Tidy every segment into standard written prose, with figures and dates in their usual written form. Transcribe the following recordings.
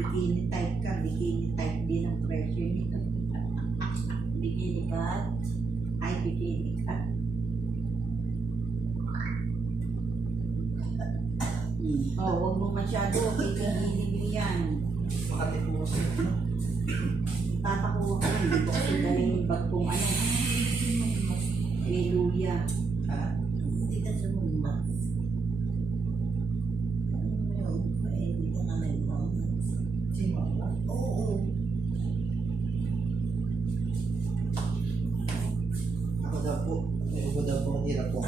Bikini type ka, bikini type din ang pressure nito. Bikini ka? Ay, bikini ka. Oh, huwag mo masyado, kitigilin mo yan. Makatipos. Tatakuha ko, hindi ko kasi dala yung bag kong ano. Hallelujah. Hindi ka sumumba. Hindi ka nalagpaw. Sima ba? Oo. Ako daw po. Ako daw po. Hirap po.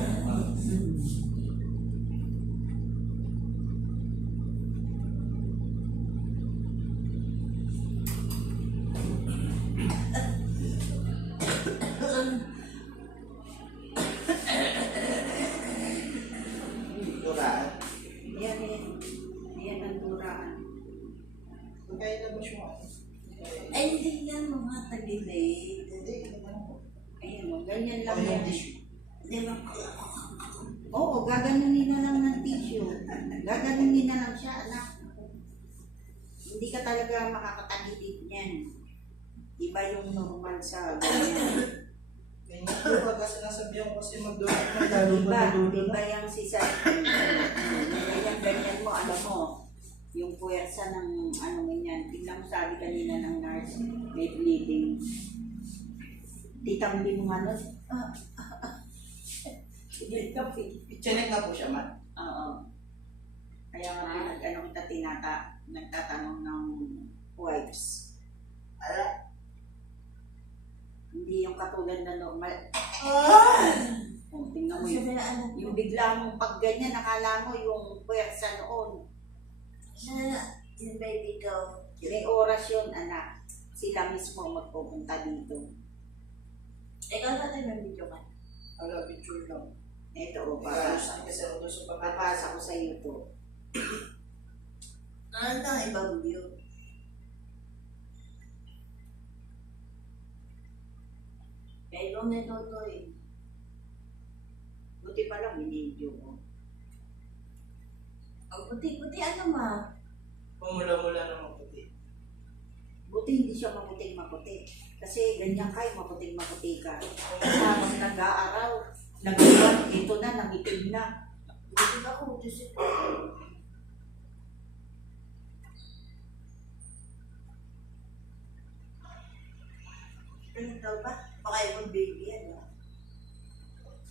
Duraan. Yan ang duraan. Kaya na ba siya? Ay, hindi yan mga tagilid. Hindi. Naman po. Ayan o, ganyan lang Ano yan. yung tissue? Di ba? Oo, gaganunin na lang ng tissue. Gaganunin na lang siya, anak. Hindi ka talaga makakatagilid niyan. Iba yung normal sa ganyan. Ganyan po. Kasi nasabihan ko kasi magduraan. Magdalo ba? Iba yung sisa. Ganyan mo, alam mo. Yung puwersa ng ano ganyan. Tignan mo sabi kanina ng nurse, may bleeding. Titambi mo nga nun. Chinek na po siya, man. Oo. Kaya nga ano kita nagtatanong ng wipes. Hindi yung katulad na normal. Oh, tingnan mo Sabi na ano? yung bigla mong pag ganyan, nakala mo yung puwersa noon. Yung baby ko. May oras yun, anak. Sila mismo magpupunta dito. Ikaw natin may video ka. Ala, picture lang. Ito, o, Ayos na kasi ako doon sa pagkakita. papasa ko sa YouTube. Ano na ibang view? Kaya ito na ito eh. Buti pa lang, binidyo ko. Ang puti-puti ano ma? Pumula-mula na maputi. Buti hindi siya maputing-maputi. Kasi ganyan kayo, maputing-maputi ka. Habang nag-aaraw, nag-iwan, ito na, nangitig na. Buti ako, Diyos ko. Ano daw ba? Baka ibang baby yan ba?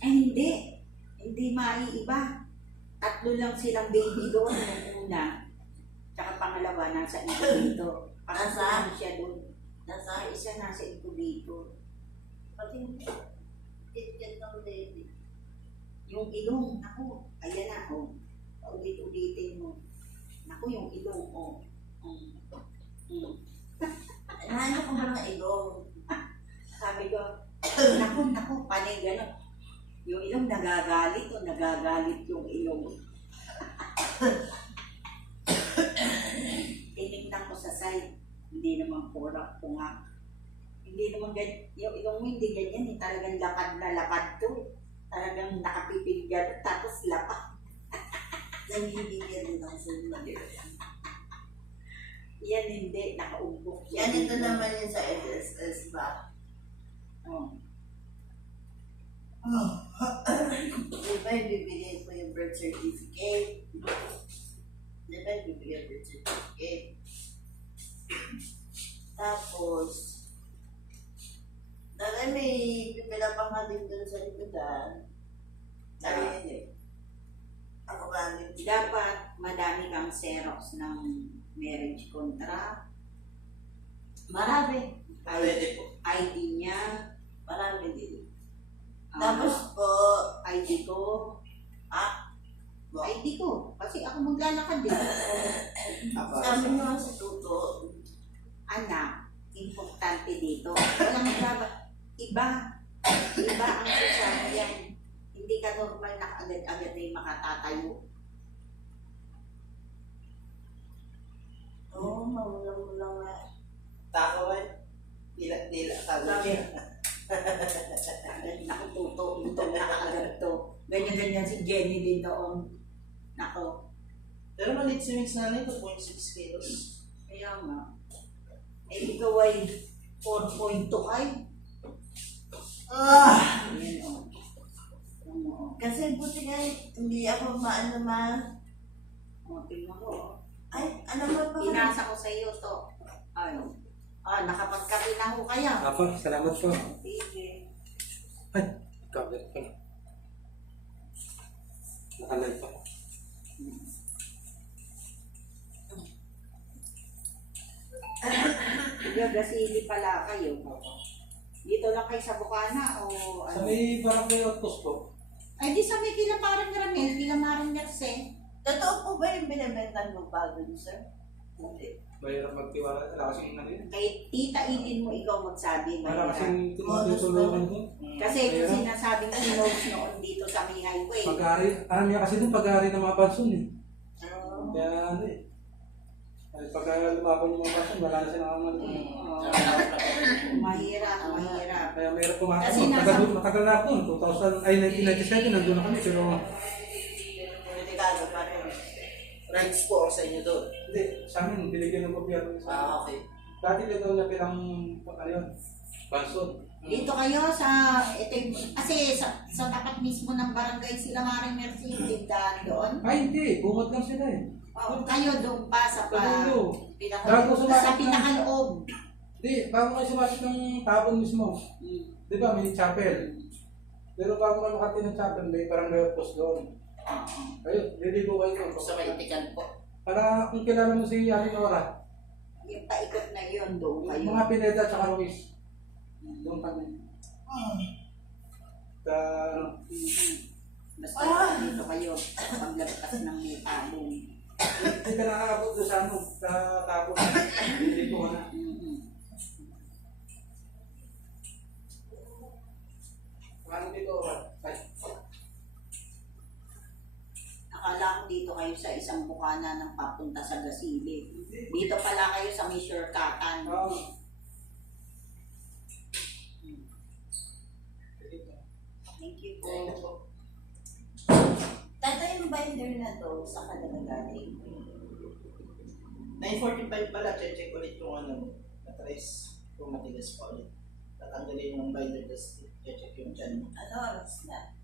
Eh hindi. Hindi maiiba. Tatlo lang silang baby doon nung una. Tsaka pangalawa, nasa incubator. Pangasahan siya doon. Nasa Isa nasa incubator. pati yung tit-tit ng baby. Yung ilong, ako, ayan na, oh. Ulit-ulitin mo. Naku, yung ilong, oh. Nahanap ko ba ng ilong? Sabi ko, naku, panay gano'n. Yung ilong nagagalit o nagagalit yung ilong. Tinignan ko sa side, hindi naman pura nga. Hindi naman ganyan, yung ilong mo hindi ganyan, talagang lapad na lapad to. Talagang nakapipig gano'n, tapos lapad. Nangibigyan din ang sunod. Yan hindi, nakaumbok. Yan ito naman yun sa SSS ba? Oh. Di ba yung bibigay ko yung birth certificate? Di ba yung bibigay yung birth certificate? Tapos, dahil may pipila pa nga din doon sa likodan. Sabi hindi. Ako ba ang Dapat madami kang xerox ng marriage contract. Marami. Pwede po. ID niya. marami din. ah, Tapos po, ID ko. Bo. ID ko. Kasi ako maglalakad din. sabi nyo sa tuto, Anak, importante dito. Walang iba. Iba ang kasama yan. Hindi ka normal na agad-agad na yung makatatayo. nga. Tako eh. Dila, sabi Sabi. niya. Nakututo, ito, nakaagad to. Ganyan-ganyan si Jenny din doon. Nako, Pero maliit si Mix nanay, 2.6 kilos. kaya nga. Eh, ikaw ay 4.25. Ayan o. Kasi buti nga, hindi ako maano O, tingnan mo. Ay, ano ba ba? Pinasa ko sa iyo to. Ay, nakapagkape na ho kaya. Apo, salamat po. Sige. Ay, cover pa. Nakalay pa. Gasili pala kayo. Dito lang kayo sa Bukana o Sa ano? may barangay outpost po. Ay, di sa may kila parang Ramel, kila Marang Merce. Totoo po ba yung binibenta mo bago niyo, sir? Hindi. Mahirap magtiwala. Wala kasing ano yun. Kay Tita Idin mo ikaw magsabi. Wala mahirap. kasing tinutulungan ko. Kasi kung sinasabinginodes noon dito sa may highway. Pag-ari, alam niya kasi dun pag-ari ng mga pansun eh. Kaya ano eh. Ay, pag lumaban yung mga pansun, wala na siya nakaman. Oo. Mahirap. Kaya mahirap pumasok. Kasi nasa- Matagal na ako dun. 1997, nandun na kami. Pero Kritikado pa rin. Rights po sa inyo doon. hindi, sa amin, binigyan ng gobyerno. Okay. Dati ka daw na pilang, ano yun, pansun. Dito kayo sa, ito yung, kasi sa tapat mismo ng barangay sila Marang Merce yung tindahan doon. Ay, hindi. Bumot lang sila eh. O, kayo doon pa sa Patulo. Bago sa sumakit na. pinakaloob. Hindi, bago kayo sumasok ng tabon mismo. Di ba, may chapel. Pero bago kayo makati ng chapel, may barangay outpost doon. Ayun, liligo kayo doon. Sa Maitikan po. Para kung kilala mo si Aling Nora, Yung paikot na yun doon kayo. yung mga Pineda at Ruiz, doon kami. Ka, Basta dito kayo paglagpas ng may tabong. hindi ka nakakabot doon sa ano, sa tabon. Liligo ka na. Paano dito? Ay, Akala ko dito kayo sa isang bukana ng papunta sa Gasili. Dito pala kayo sa may shortcutan. Thank you po. Tatay, yung binder na to, sa kanila galing. 9:45 pala, check ulit yung ano, na-trace kung matigas pa ulit. Tatanggalin yung binder, tapos check yung dyan. Ano oras na?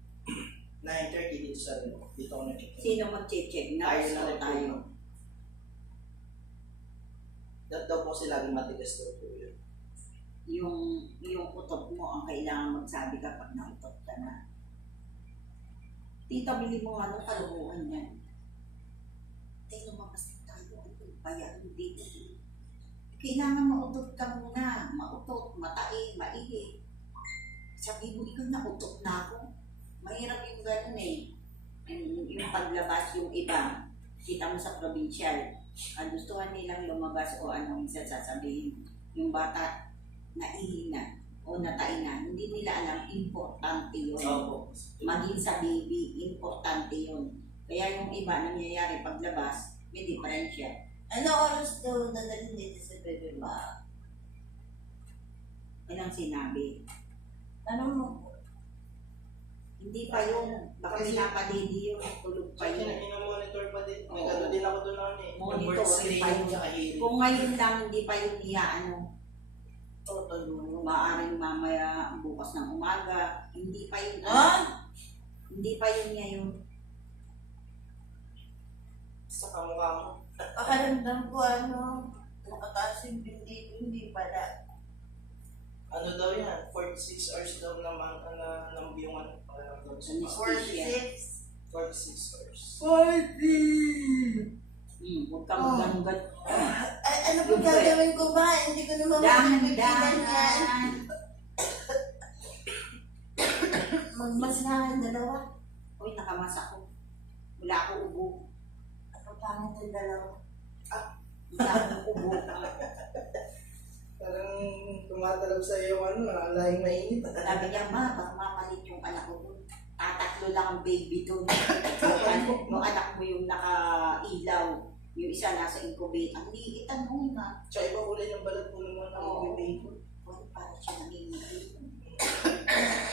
9:30 dito sa ano, dito ako na-check. Sino mag-check? Tayo Nurse na o rin tayo? po. Daw po silaging matigas daw po yun. Yung utot mo ang kailangan magsabi kapag nautot ka na. Tita, bili mo nga ng kaluhuan yan. Tayo lumabas na tayo. Ano ba yan? Dito. Kailangan mautot ka muna. Mautot, matai, maihi. Sabi mo, ikaw nautot na ako. Mahirap yung gano'n eh. Yung paglabas, yung iba. Kita mo sa provincial. Ang gustuhan nilang lumabas o ano, minsan sasabihin, yung bata naihi na o natain na, hindi nila alam, importante yun. Opo. Maging sa baby, importante yun. Kaya yung iba nangyayari paglabas, may diferensya. Ano oras daw dadalhin dito sa baby ma? Yan ang sinabi. Ano mo? Hindi pa yun, baka Kasi- pinapadidi yun, tulog pa Kaya yun. monitor pa din. May Oo. gano'n din ako doon noon eh. Monitor Bird screening pa yun. tsaka hearing. Kung ngayon lang, hindi pa yun ano, tutulong, maaaring mamaya bukas ng umaga, hindi pa yun, hindi pa yun ngayon. Sa kamukha mo. Pakaramdam ko nakataas yung bindi ko, hindi pala. Ano daw yan? 46 hours daw naman ng yung ano. Anesthesia. 46. 46 hours. 40! Huwag ka magdanggad. Ay, ano ba gagawin ko ba? Hindi ko naman mapipigilan yan. Dahan-dahan. Magmasahan dalawa. Uy, nakamasa ko. Wala ako ubo. Ang pangit yung dalawa. Wala akong ubo. Parang tumatalab sa iyo lahing mainit. Sabi niya, baka mamalit yung anak ko doon. Tatatlo lang ang baby doon. Yung anak mo yung naka-ilaw. Yung isa nasa incubate. Ang liit ano nga. Tsaka iba kulay ng balat po naman ng Oo. baby. Well, para siya nanginginig.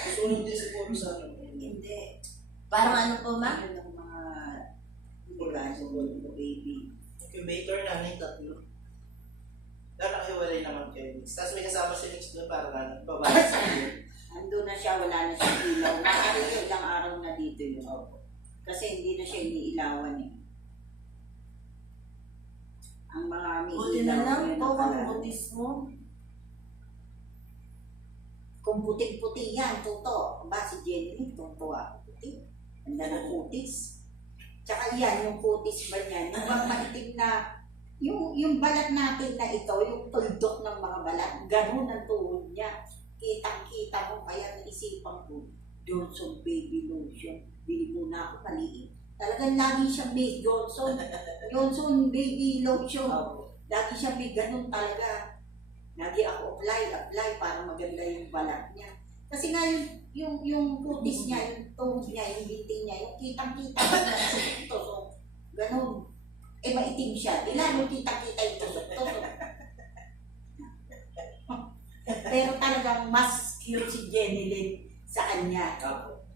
Susunod din siguro sa ano. Hindi. Parang ano po, ma? Yun ang mga orgasmo ng baby. Incubator namin tatlo. Dahil nakahiwalay naman kayo. Tapos may kasama si Nix doon para na babae sa iyo. Andun na siya, wala na siyang ilaw. Nakakita ilang araw na dito yun. Kasi hindi na siya iniilawan eh. Ang mga Buti na lang yun po ang ang pala. butis mo. Kung puting-puti yan, totoo. Ba si Jenny, tutuwa. Puti. Ganda ng kutis. Tsaka yan, yung kutis ba niyan? Yung bang maitim na, yung balat natin na ito, yung tuldok ng mga balat, ganun ang tuhod niya. Kitang-kita mo, kaya naisipan ko, Johnson Baby Lotion. Bili mo na ako, maliit. Talagang lagi siyang may Johnson. Johnson Baby Lotion. Lagi siyang may ganun talaga. Lagi ako apply para maganda yung balat niya. Kasi nga yung kutis niya, yung tuhod niya, yung binti niya, yung kitang-kita niya sa ito. So, ganun. Eh, maitim siya. Di lalo kitang-kita yung tusok-tusok. Pero talagang mas cute si Jenny Lynn sa kanya.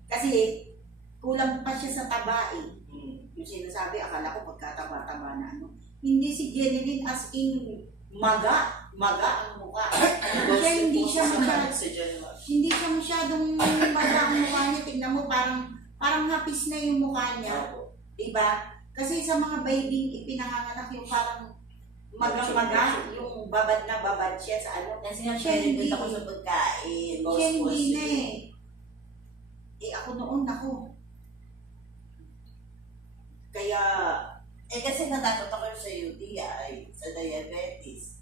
Kasi kulang pa siya sa taba eh. Yung sinasabi, akala ko pagkataba-taba na ano. Hindi si Jenny Lynn as in maga ang mukha. Hindi siya masyadong maga ang mukha niya. Tingnan mo, parang hapis na yung mukha niya. Diba? Kasi sa mga baby, ipinanganganak yung parang maga, yung babad na babad siya sa ano. Kasi nga, Siya pwede hindi. din ako sa pagkain. Siya hindi na eh. Eh ako noon, Kaya, Kasi natakot ako sa UTI, sa diabetes.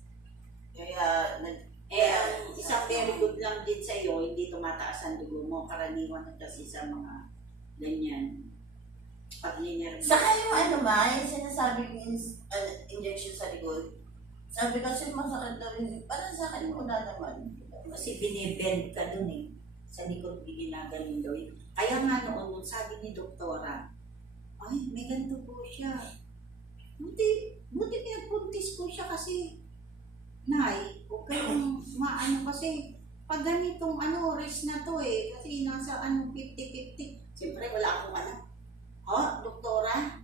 Kaya, ang isang very good lang din sa iyo, hindi tumataas ang dugo mo. Karaniwan kasi sa mga ganyan. Pag linear. saka yung yung sinasabi yung injection sa likod. Sabi kasi masakit daw rin. Parang sa akin, wala naman. Kasi binibend ka dun eh. Sa likod, ginaganon daw yun. Kaya nga noon, sabi ni doktora, ay, may ganito po siya. Buti pinagpuntis ko siya kasi, Nay, huwag kayong maano kasi, pag ganitong risk na to eh, kasi nasa 50-50. Siyempre, wala akong alam. Doktora?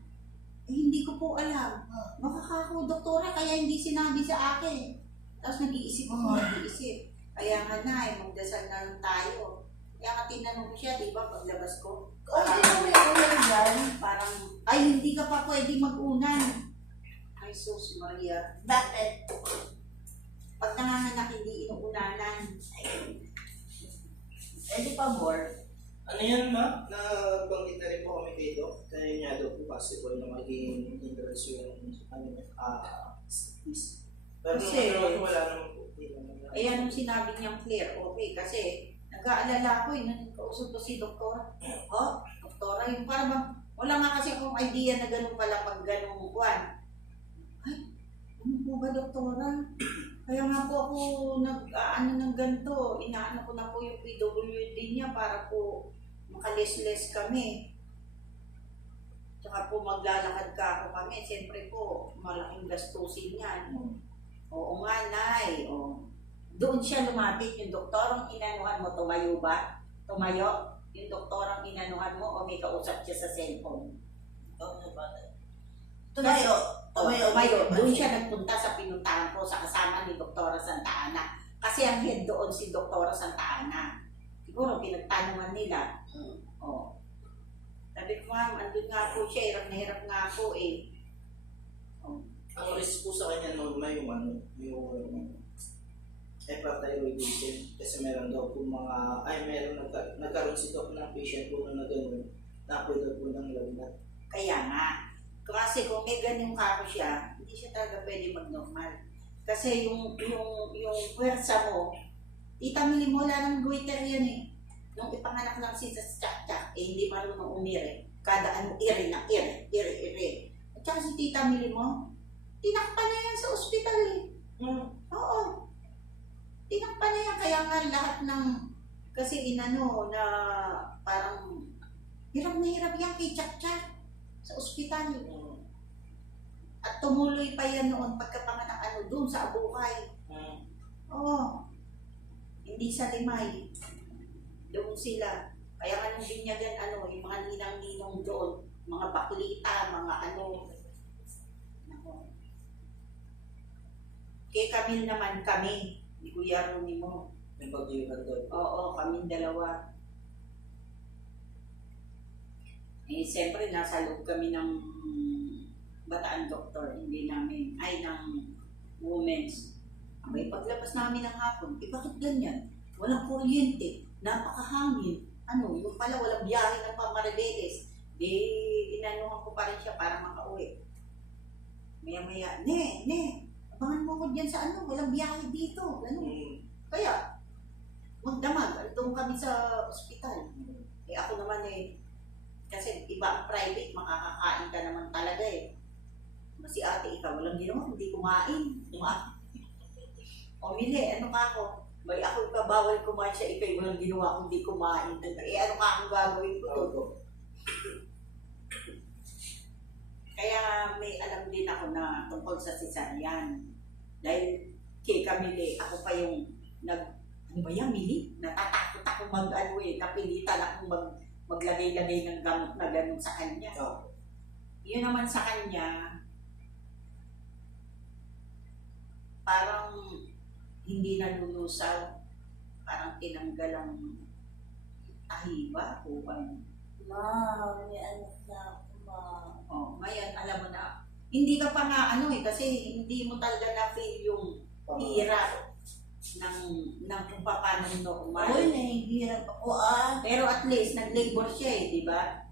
Eh, hindi ko po alam. Baka ako, doktora, kaya hindi sinabi sa akin. Tapos nag-iisip. Kaya nga na, magdasal na lang tayo. Kaya nga tinanong ko siya, di ba, paglabas ko. Hindi mo may ulan dyan. Parang, ay, hindi ka pa pwede mag-unan. Ay, sus, Maria. Bakit? Pag nanganganak, hindi inuunanan. Di pa more. Ano yan, ma? Nabanggit na rin po kami kay Doc. Kaya niya daw po possible na maging hindrance yung is. Pero Kasi- naman wala naman po. Hindi naman. Ayan ang sinabi niyang clear, okay, kasi nag-aalala ko kausap ko si doktora. Doktora, yung parang wala nga kasi akong idea na ganun pala pag ganun buwan. Ay, ano po ba doktora? Kaya nga po ako ng ganito, inaano ko na po yung PWD niya para po makalis-les kami. Tsaka po maglalakad ka ako kami, siyempre po malaking gastusin yan. Oo nga, Nay. Doon siya lumapit, yung doktorang inanuhan mo, tumayo ba? Tumayo? Yung doktorang inanuhan mo o may kausap siya sa cellphone? Tumayo. Doon siya nagpunta sa pinuntahan ko sa kasama ni Doktora Santa Ana. Kasi ang head doon si Doktora Santa Ana. Siguro pinagtanungan nila. Sabi ko, ma'am, andun nga po siya, hirap na hirap nga po eh. Ang risk po sa kanya normal yung hyperthyroidism kasi meron daw po nagkaroon si Doc ng patient po na gano'n na po daw po ng lagnat. Kaya nga. Kasi kung may ganyung kako siya, hindi siya talaga pwede mag-normal. Kasi yung puwersa mo, itamili mo, wala ng goiter yan eh. Nung ipanganak lang si Tsak-Tsak, hindi marunong umire. Kada ire. At saka si Tita Mili mo, tinakpan na yan sa ospital eh. Oo. Tinakpan na yan. Kaya nga lahat ng, kasi na parang, hirap na hirap yan kay Tsak-Tsak sa ospital. At tumuloy pa yan noon pagkapanganak doon sa Abukay. Oo. Hindi sa Limay. Doon sila. Kaya nga nung binyagan, yung mga ninang-ninong doon, mga baklita, mga Nako. Kay Camille naman kami, ni Kuya Rumi mo. May pag-iwan doon. Oo, kaming dalawa. Siyempre, nasa loob kami ng Bataan Doctor, hindi namin, ng women's. Abay, paglabas namin ng hapon, bakit ganyan? Walang kuryente, napakahangin. Yung pala, walang biyahe ng Pamaribeles. Di, inanuhan ko pa rin siya para makauwi. Maya-maya, abangan mo ko dyan sa walang biyahe dito. Kaya, magdamag, doon kami sa ospital. Ako naman kasi iba ang private, makakakain ka naman talaga Si ate, ikaw, walang ginawa, hindi kumain. Mili, ka ako? May ako bawal kumain siya, ikay walang ginawa, hindi kumain. Ano ka akong gagawin ko doon? Kaya may alam din ako na tungkol sa cesarean. Dahil kay Camille, ako pa yung Mili? Natatakot ako napilitan akong maglagay-lagay ng gamot na ganun sa kanya. Yun naman sa kanya, parang hindi nalulusaw, parang tinanggal ang tahiba o ano. May anak na ako, Ngayon, alam mo na, hindi ka pa nga kasi hindi mo talaga na-feel yung hirap ng kung paano normal. nahihirap ako Pero at least, nag-labor siya di ba?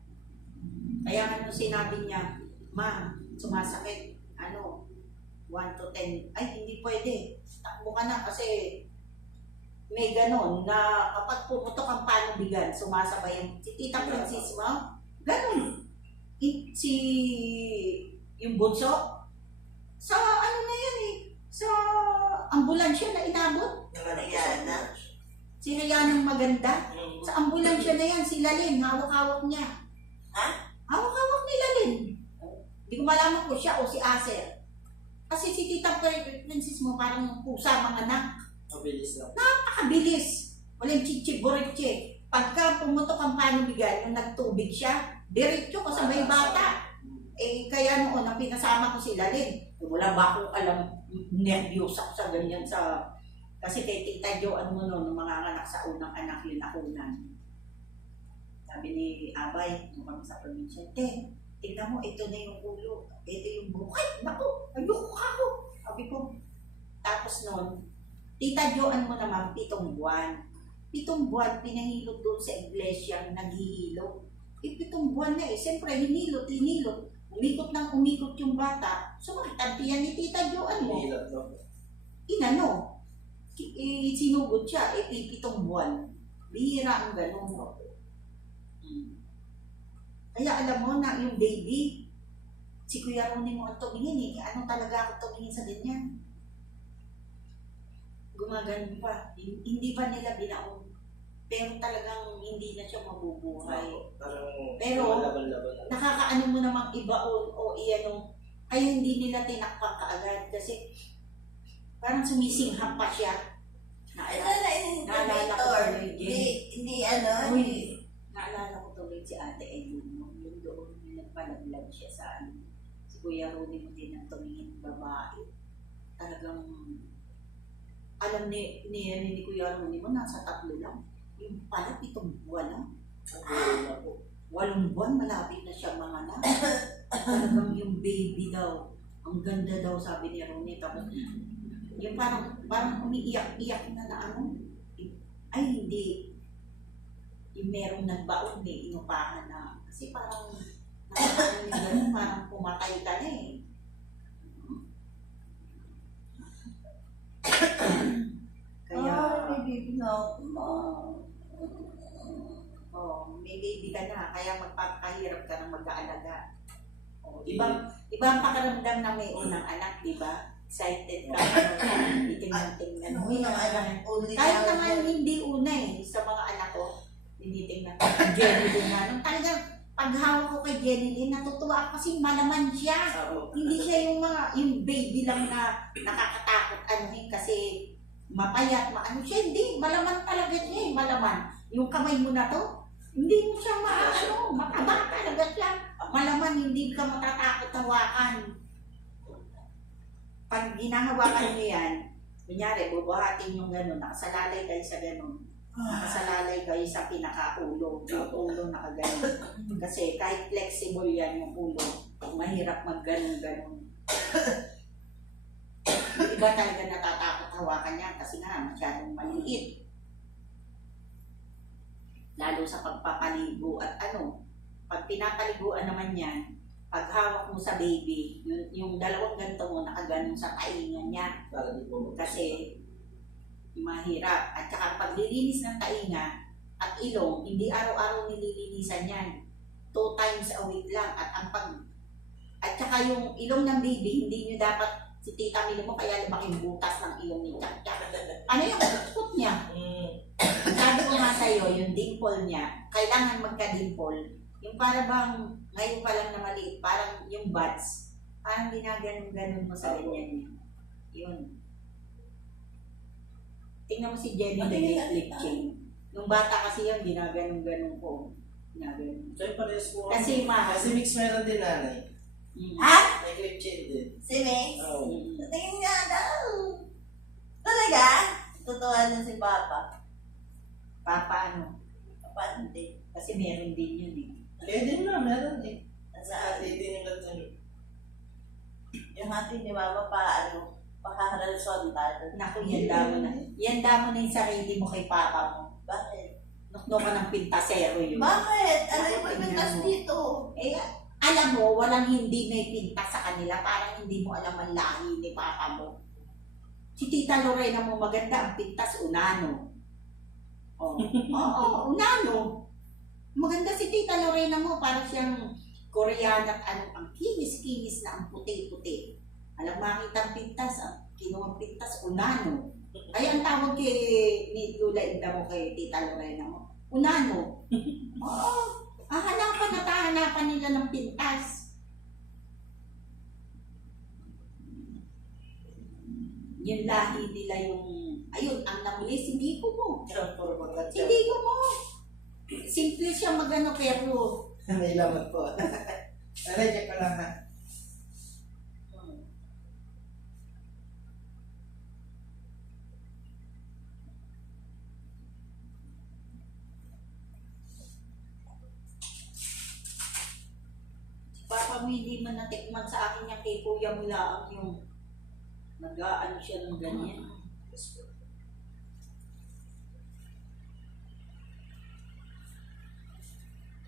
Kaya nga nung sinabi niya, Ma, sumasakit, 1 to 10, ay hindi pwede, takbo ka na kasi may ganon na kapag pumutok ang panubigan, sumasabay si Tita Francis mo, ganon. Yung bunso, sa na yan sa ambulansya na inabot. Mariana. Si Rianang maganda. Sa ambulansya na yan, si Lalin, hawak-hawak niya. Hawak-hawak ni Lalin. Hindi ko malaman kung siya o si Aser. Kasi si Tita Francis mo parang pusa mga anak. Mabilis lang. Napakabilis. Walang chichi-boriche. Pagka pumutok ang panubigan, yung nagtubig siya, diretso kasabay bata. Kaya noon, ang pinasama ko si Lalin. Wala ba akong alam, nervyos ako sa ganyan kasi kay Tita Jo, nung mga anak sa unang anak yun nakunan. Sabi ni Abay, nung kami sa probinsya, tingnan mo, ito na yung ulo, ito yung buhok. Ay, naku, ayoko ako. Sabi ko, tapos noon, Tita Jo, mo naman, 7 buwan. 7 buwan, pinahilot doon sa iglesia, naghihilot. 7 buwan na siyempre, hinilot. Umikot yung bata. Sumakit ang tiyan ni Tita Jo, mo. Sinugod siya, 7 buwan. Bihira ang gano'n. Kaya alam mo na yung baby, si Kuya Ronnie mo ang tumingin Anong talaga ako tumingin sa ganyan? Gumagano pa. Hindi pa nila binaon. Pero talagang hindi na siya mabubuhay. Pero nakakaano mo namang ibaon o kaya hindi nila tinakpak kaagad kasi parang sumisinghap pa siya. Naalala ko tuloy naalala ko tuloy si Ate Edwin yung doon nagpalaglag siya sa si Kuya Ronnie mo din ang tumingin babae. Talagang alam ni Kuya Ronnie mo nasa 3 lang. Yung pala 7 buwan lang. 8 buwan, malapit na siya mga anak. Talagang yung baby daw. Ang ganda daw sabi ni Ronnie. Tapos yung parang umiiyak-iyak na ay hindi. Yung merong nagbaon inupahan na. Kasi parang parang pumatay ka na Kaya may baby ka na, kaya magpapahirap ka ng mag-aalaga. Iba ang pakaramdam na may unang anak, di ba? Excited ka, titingnan mo. Kahit naman hindi una sa mga anak ko, tinitingnan ko. Jerry din nga, talagang pag hawak ko kay Jenny, natutuwa ako kasi malaman siya. Hindi siya yung baby lang na nakakatakot kasi mapayat, maano siya. Hindi, malaman talaga siya malaman. Yung kamay mo na to, hindi mo siya mataba talaga siya. Malaman, hindi ka matatakot hawakan. Pag ginahawakan niyo yan, kunyari, bubuhatin yung gano'n, nakasalalay kayo sa gano'n. Nakasalalay kayo sa pinakaulo, yung ulo nakagano'n. Kasi kahit flexible yan yung ulo, mahirap mag-ganon-ganon. Iba talaga natatakot hawakan yan kasi nga masyadong maliit. Lalo sa pagpapaligo at pag pinapaliguan naman yan, pag hawak mo sa baby, yung dalawang ganito mo nakaganon sa taingan niya. Kasi mahirap. At saka paglilinis ng tainga at ilong, hindi araw-araw nililinisan yan. 2 times a week lang. At saka yung ilong ng baby, hindi nyo dapat si tita Milo mo kaya lumaking butas ng ilong ni Tata. Ano yung foot niya? Sabi ko nga sa'yo, yung dimple niya, kailangan magka-dimple. Yung para bang, ngayon pa lang na maliit, parang yung buds, parang ginaganon-ganon mo sa ganyan niya. Yun. Tingnan mo si Jenny na lip chain. Nung bata kasi yun, ginaganon-ganon ko. Ginaganon. So, parehas po. Kasi Kasi mix meron din nanay. Ha? May clip chain din. Si Max? Oo. Tingin nga daw. Talaga? Totoo na si Papa. Papa Papa hindi. kasi meron din yun Kaya din na, meron eh. Nasa Ate din yung ganito. yung ating ni Mama pakaharal sondal. Naku, yan damo na. Yan damo na yung sarili mo kay papa mo. Bakit? Nukno ka ng pintasero yun. Bakit? Ano yung Tingnan pagpintas mo. dito? Eh, alam mo, walang hindi may pintas sa kanila. Parang hindi mo alam ang lahi ni papa mo. Si Tita Lorena mo maganda ang pintas, unano. Oo, unano. Maganda si Tita Lorena mo, parang siyang Koreana at ang kinis-kinis na ang puti-puti. Alam, makita ang pintas, kinuha pintas, unano. Kaya ang tawag ni Lula Inda mo kay Tita Lorena mo, unano. Oo, hahanapan nila ng pintas. Yung lahi nila ayun, ang namulis, hindi ko mo. Puro pagkat siya. Hindi ko mo. Simple siya magano pero May laman po. Check ko lang ha. Papa mo hindi man natikman sa akin yung kay Kuya mo lang yung nag-aano siya ng ganyan. Yes po.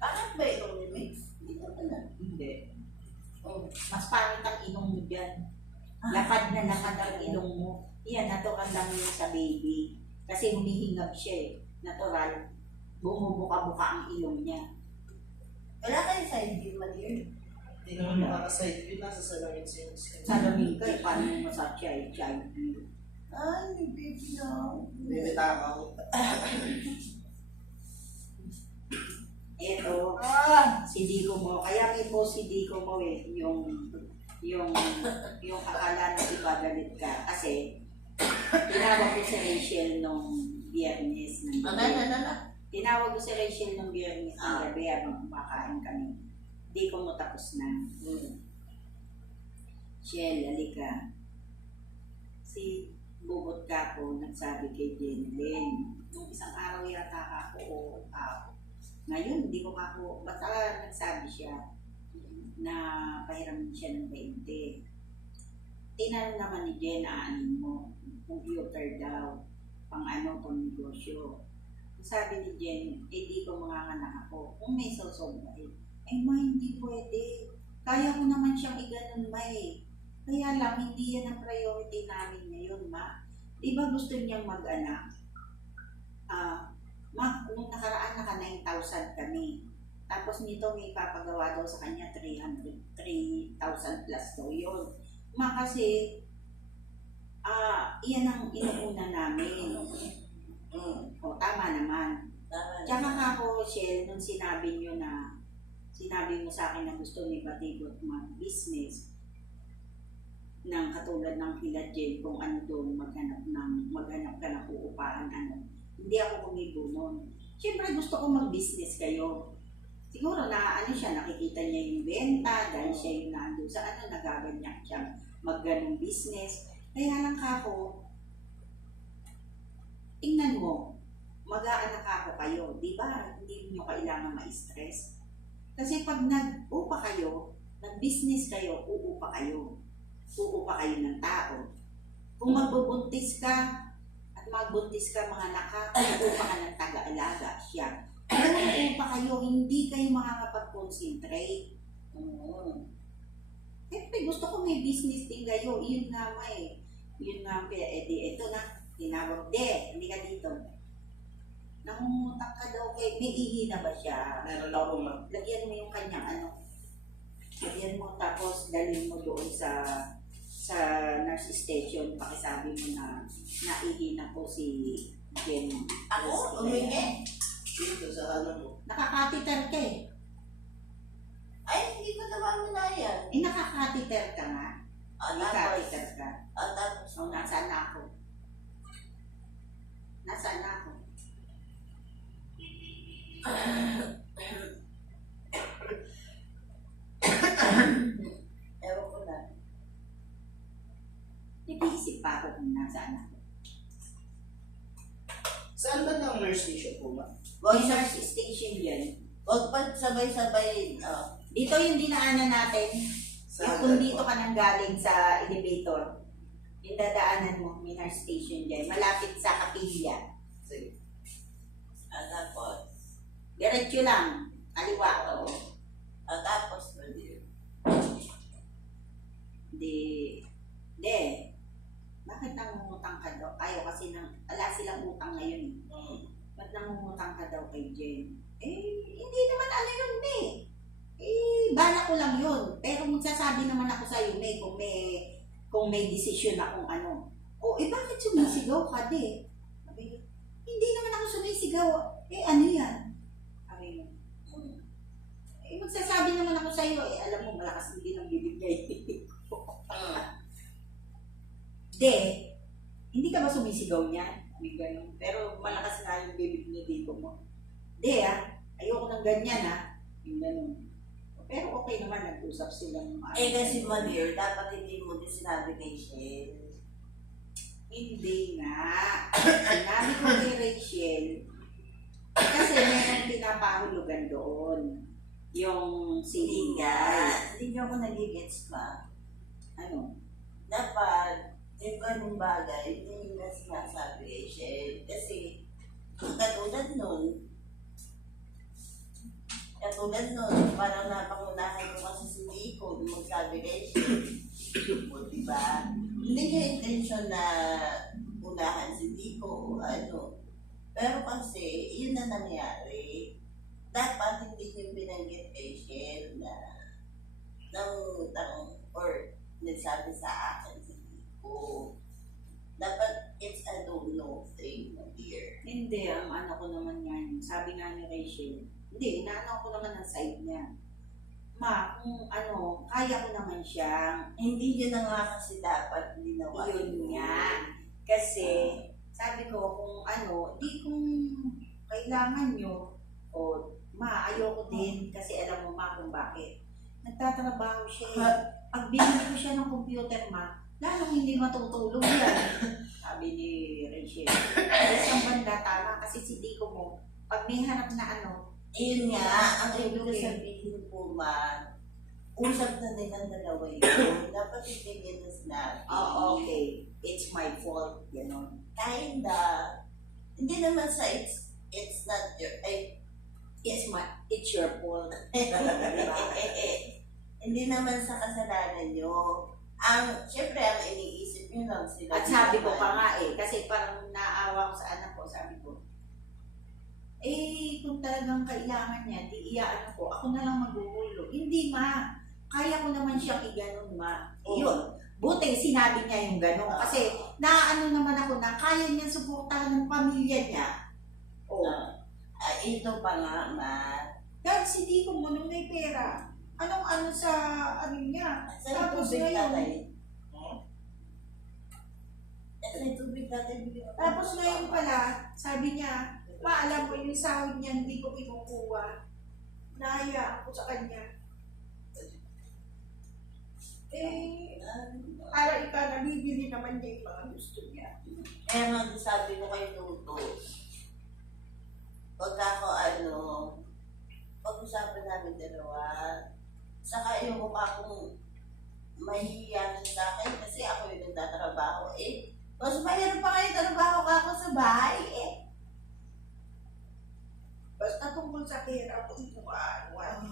Bakit ba itong ni Max? Hindi ko pala. Hindi. Mas pangit ang ilong mo dyan. Lapad na lapad ang ilong mo. Iyan, natukan lang yun sa baby. Kasi humihingab siya natural. Bumubuka-buka ang ilong niya. Wala kayo side view man here. Hindi naman makakaside view. Nasa salamin siya. Salamin ka, paano mo sa child view? Ay, may baby na. May takaw. Eto, si Dico mo. Kaya may post si Dico mo yung akala na ibagalit ka. Kasi, tinawag ko si Rachel nung Biyernes. Tinawag ko si Rachel nung Biyernes ng gabi habang kumakain kami. Di ko mo tapos na. Shell, halika. Si bubot ka po, nagsabi kay Jenlyn. Nung isang araw yata ako, ngayon, hindi ko ako, basta nagsabi siya na pahiram siya ng 20. Tinanong naman ni Jen, aanin mo, computer daw, pang negosyo. Sabi ni Jen, di ko manganganak ako. Kung may sosobay, ma, hindi pwede. Kaya ko naman siyang iganon, ma Kaya lang, hindi yan ang priority namin ngayon, ma. Di ba gusto niyang mag-anak? Nung nakaraan naka 9,000 kami. Tapos nito may papagawa daw sa kanya 3,000 plus daw yun. Kasi, iyan ang inuuna namin. Tama naman. Tsaka nga ako, Shell, nung sinabi nyo na sinabi mo sa akin na gusto ni Batigot mag-business ng katulad ng kila Jen, kung ano doon maghanap ka ng uupahan, ano. Hindi ako kumibo noon. Siyempre gusto ko mag-business kayo. Siguro na ano siya, nakikita niya yung benta, dahil siya yung nandun sa ano, nagaganyak siya mag-ganong business. Kaya lang kako, tingnan mo, mag-aanak ako kayo, di ba? Hindi niyo kailangan ma-stress. Kasi pag nag-upa kayo, nag-business kayo, uupa kayo. Uupa kayo ng tao. Kung magbubuntis ka, at magbuntis ka mga naka, uupa ka ng taga-alaga siya. Pero uupa kayo, hindi kayo makakapag-concentrate. Siyempre, gusto ko may business din kayo. Yun nga may. Yun nga, ito na, tinawag, hindi ka dito. Nangungutang ka daw kay, may ihi na ba siya? Meron ako, ma'am. Lagyan mo yung kanyang ano. Lagyan mo tapos dalhin mo doon sa nurse station. Pakisabi mo na naihi na po si Jen. Ako? Umingi? Dito sa ano po. Nakakatiter ka eh. Ay, hindi ko naman minaya. Nakakatiter ka nga. Nakakatiter ka. Tapos, O, nasaan na ako? Nasaan na ako? ewan ko na. Nag-iisip pa ako kung nasaan ako. Saan ba ng nurse station po, ma'am? Yung nurse station yan. Huwag pa sabay-sabay. Dito yung dinaanan natin. Yung kung dito ka nang galing sa elevator, yung dadaanan mo, may nurse station dyan. Malapit sa kapilya. Sige. Tapos, Diretso lang. Kaliwa. Oo. tapos, Hindi. Bakit nangungutang ka daw? Ayaw kasi wala silang utang ngayon. Ba't nangungutang ka daw kay Jen? Hindi naman ano yun, May. Bala ko lang yun. Pero magsasabi naman ako sa'yo, May, kung may desisyon akong ano. Bakit sumisigaw ka, de? Sabi, hindi naman ako sumisigaw. Ano yan? Sabi mo. Magsasabi naman ako sa'yo, alam mo, malakas hindi ng bibig niya. Hindi ka ba sumisigaw niya? May ganun. Pero malakas nga yung bibig niya dito mo. Ayoko ng ganyan yung ganun. Pero okay naman, nag-usap silang kasi Manir, dapat hindi mo din sinabi kay Shell. Hindi nga. Sinabi ko kay Rachel, kasi mayroong pinapahulugan doon. Yung Hindi siningay. Hindi niyo ako nagigets pa. Ano? Dapat, yung ganung bagay, hindi na sinasabi kay Shell. Kasi, katulad nun, parang napangunahan ko kasi si Nico, magsabi kay Shell. Diba? Hindi niya intention na unahan si Nico o ano. Pero kasi, yun na nangyari. Dapat hindi niyo binanggit kay Shell na nangutang or nagsabi sa akin si Nico. Dapat it's a no thing, my dear. Hindi, ang ano ko naman yan. Sabi nga ni Rachel, hindi, inaano ko naman ang side niya. Ma, kung ano, kaya ko naman siya. Hindi niyo na nga kasi dapat ginawa. Yun nga. Kasi, sabi ko, kung ano, kung kailangan nyo, ma, ayoko din, kasi alam mo ma kung bakit. Nagtatrabaho siya. Pag binili ko siya ng computer, ma, lalong hindi matutulog yan. Sabi ni Rachel. Kasi ang banda, tama, kasi si Dico mo, pag may hanap na ano, Yun nga, ang ibig ko sabihin po ma, usap na nilang dalawa yun. Dapat ibigay na sinabi. okay, it's my fault, gano'n. Kinda. Hindi naman sa it's not your, It's your fault. hindi naman sa kasalanan nyo. Siyempre, ang iniisip nyo lang sila. At sabi ko pa nga kasi parang naawa ko sa anak ko, sabi ko, kung talagang kailangan niya, di iyaan ako na lang maghuhulog. Hindi ma, kaya ko naman siyang iganon ma. Yun, buti sinabi niya yung ganon. Kasi naano naman ako na kaya niya suportahan ng pamilya niya. Ito pa nga ma, Dahil si Tito mo nung may pera, anong ano sa ano niya. Sa Tapos tubig ngayon, tatay. Hmm? Sa tubig tatay. tapos ngayon pala, sabi niya, maalam mo yung sahod niya, hindi ko kinukuha. Nahaya ako sa kanya. Eh, para ika nabibili naman niya yung mga gusto niya. Kaya nga sabi ko kay Tuto, pag ako pag-usapan namin dalawa, saka yung akong mahihiya siya sa akin kasi ako yung nagtatrabaho eh. Mas mahirap pa kayo trabaho ka ako sa bahay eh. Basta tungkol sa pera, ano.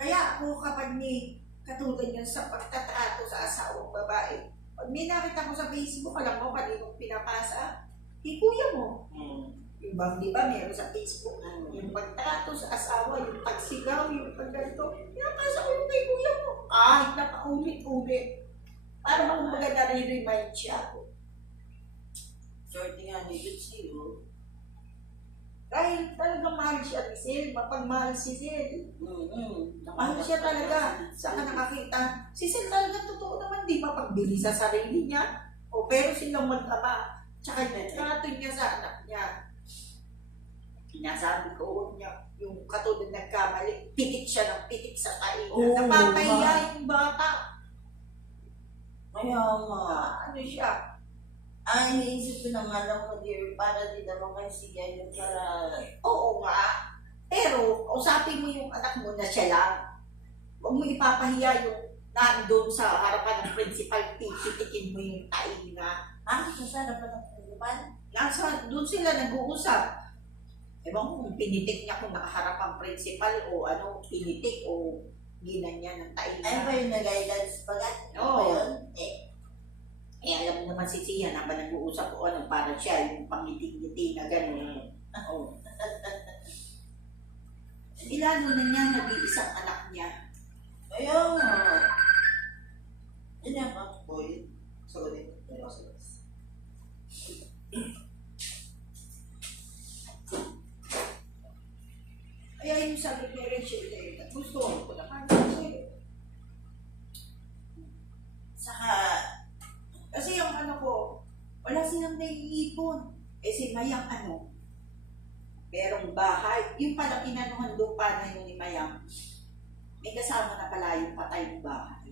Kaya ako kapag katulad yan sa pagtatrato sa asawang babae, pag may nakita ko sa Facebook, alam mo, kaninong pinapasa, kuya mo. Hmm. Yung bang, di ba, meron sa Facebook, yung pagtrato sa asawa, yung pagsigaw, yung pagganto, pinapasa ko yung kay kuya mo. Kahit na paulit-ulit. Para kumbaga na-remind siya. Shorty nga ni Jutsi oh. Dahil talagang mahal siya ni Sil, mapagmahal si Sil. Mahal siya talaga. Saka nakakita. Si Sil talaga totoo naman, di ba pagbili sa sarili niya? O pero silang mag-ama. Tsaka trato niya sa anak niya. Sinasabi ko niya, yung katulad nagkamali, pitik siya ng pitik sa tainga. Oo, Napapahiya yung bata. Kaya nga. Ano siya? Ang iniisip ko na nga lang mo dear, para di naman kayo siya yung para... Oo nga. Pero, usapin mo yung anak mo na siya lang. Huwag mo ipapahiya yung nandun sa harapan ng principal, titikin mo yung tainga. Masarap pa ng pagkupan? Doon sila nag-uusap. Ewan ko kung pinitik niya kung nakaharap ang principal o ano, pinitik o ginanya ng tainga. Ay ba yung nag-guidance pagat? Oo. Yun? Eh, alam mo naman si Siya na ba nag-uusap o ano, para siya yung pangiting-ngiti na gano'n. Oo. Ilalo na niya, nag-iisang anak niya. Kaya nga. Yun yung boy. Sagutin. Meron ako sa labas. Kaya yung sabi ni Rachel, gusto ko naman kasi. Saka, Kasi yung ano ko, wala silang naiipon. Eh si Mayang ano, merong bahay. Yung pala inanuhan lupa na yun ni Mayang, may kasama na pala yung patay ng bahay.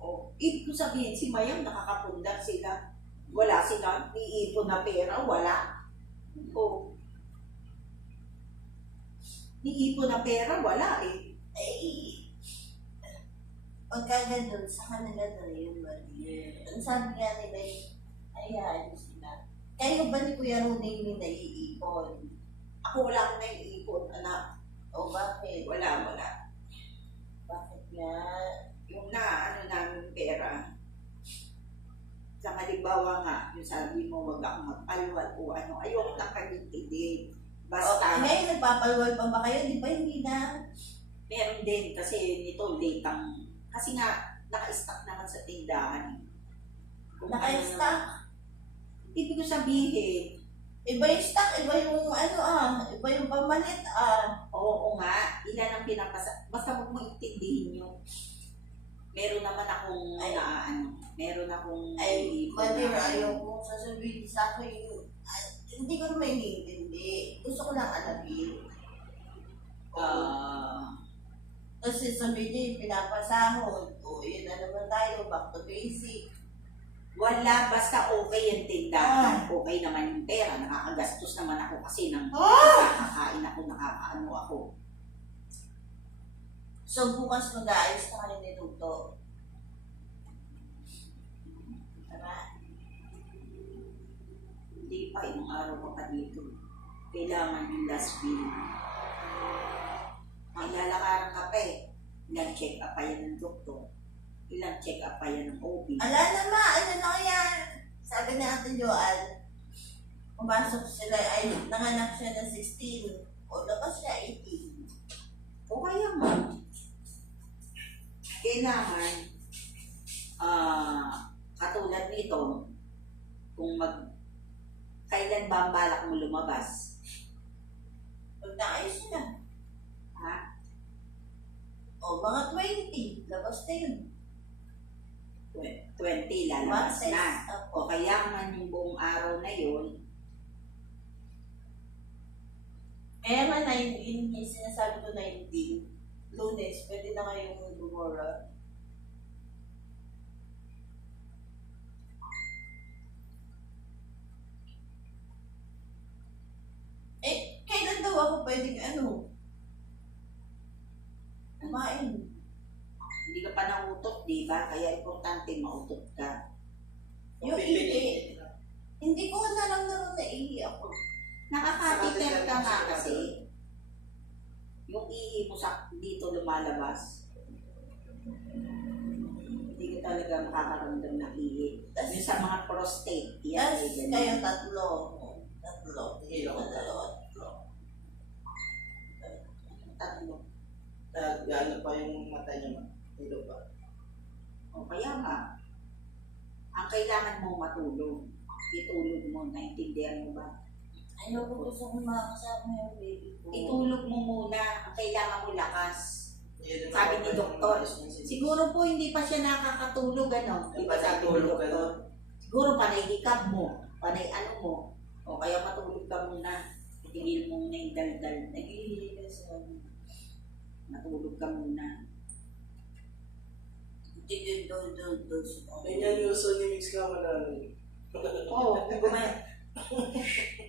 O, ibig ko sabihin, si Mayang nakakapundar sila. Wala silang iipon na pera, wala. O, iipon na pera, wala eh. pagka ganun, sa kanila na yun, mali. Ang sabi nga nila, ayan sila. Kayo ba ni Kuya Rudy yung naiipon? Ako wala akong naiipon, anak. O bakit? Wala. Bakit nga? Yung na ano namin pera. Sa halimbawa nga, yung sabi mo, wag akong magpalwal o ano, ayoko na kagintindi. Basta, Ngayon, nagpapalwal pa ba kayo? Di ba hindi na? meron din kasi nito late ang, kasi nga, naka-stock naman sa tindahan. Kung Naka-stock? Ibig ko sabihin, Iba yung stock, iba yung iba yung pamalit oo nga, ilan ang pinapasa, basta huwag mo intindihin yun. Meron naman akong, meron akong, Madir, ayaw kong sasabihin sa akin hindi ko naman iniintindi. Gusto ko lang alamin. Kasi sabihin niya yung pinapasahod. O yun na naman tayo, back to basic. wala, basta okay ang tindahan, okay naman yung pera, nakakagastos naman ako kasi ng nakakain ako, nakakaano ako. So bukas mag-aayos na kayo ni Tuto. Tara. Hindi pa, ilang araw pa pa dito. Kailangan yung last bill. May lalakaran ka pa eh. Ilang check-up pa yan ng doktor. Ilang check-up pa yan ng OB. Ala naman, ano na yan? Sabi ni Ate Joanne, pumasok sila, ay nanganak siya ng 16. O labas siya 18. O kaya mo, kailangan, katulad nito, kung kailan ba ang balak mo lumabas? Pag naayos na. Ha? O, mga 20. Labas na yun. 20 lalabas One na. size up. O kaya man yung buong araw na yun, Kaya nga 19, yung sinasabi ko 19. Lunes, pwede na kayong gumora. Kailan daw ako pwedeng kumain? hindi ka pa nautot, di ba? Kaya importante mautot ka. Yung ihi, hindi ko na lang naman naihi ako. Nakakatiter ka nga kasi. Yung ihi mo sa dito lumalabas. Hindi ka talaga makakaramdam ng ihi. Yung sa mga prostate, yan ay Yes, ganyan. kayo tatlo. Tatlo. Hilo ko. Tatlo. Tatlo. Gaano pa yung mata niyo, ma? Hilo pa. O kaya nga, ang kailangan mo matulog. Itulog mo, naintindihan mo ba? Ayoko gusto kong makakasama yung baby ko. Itulog mo muna, ang kailangan mo lakas. Yun yung Sabi ni mga doktor, ayos ng sinasabi. siguro po hindi pa siya nakakatulog, ano? Di ba sabi ni Tulog ka doktor? Siguro panay hikab mo, panay ano mo. O kaya matulog ka muna. Tigil mo muna yung daldal. Nag-ihi ka sa Matulog ka muna. tigil doon. Ganyan yung uso ni Mix ka manalo. Oo,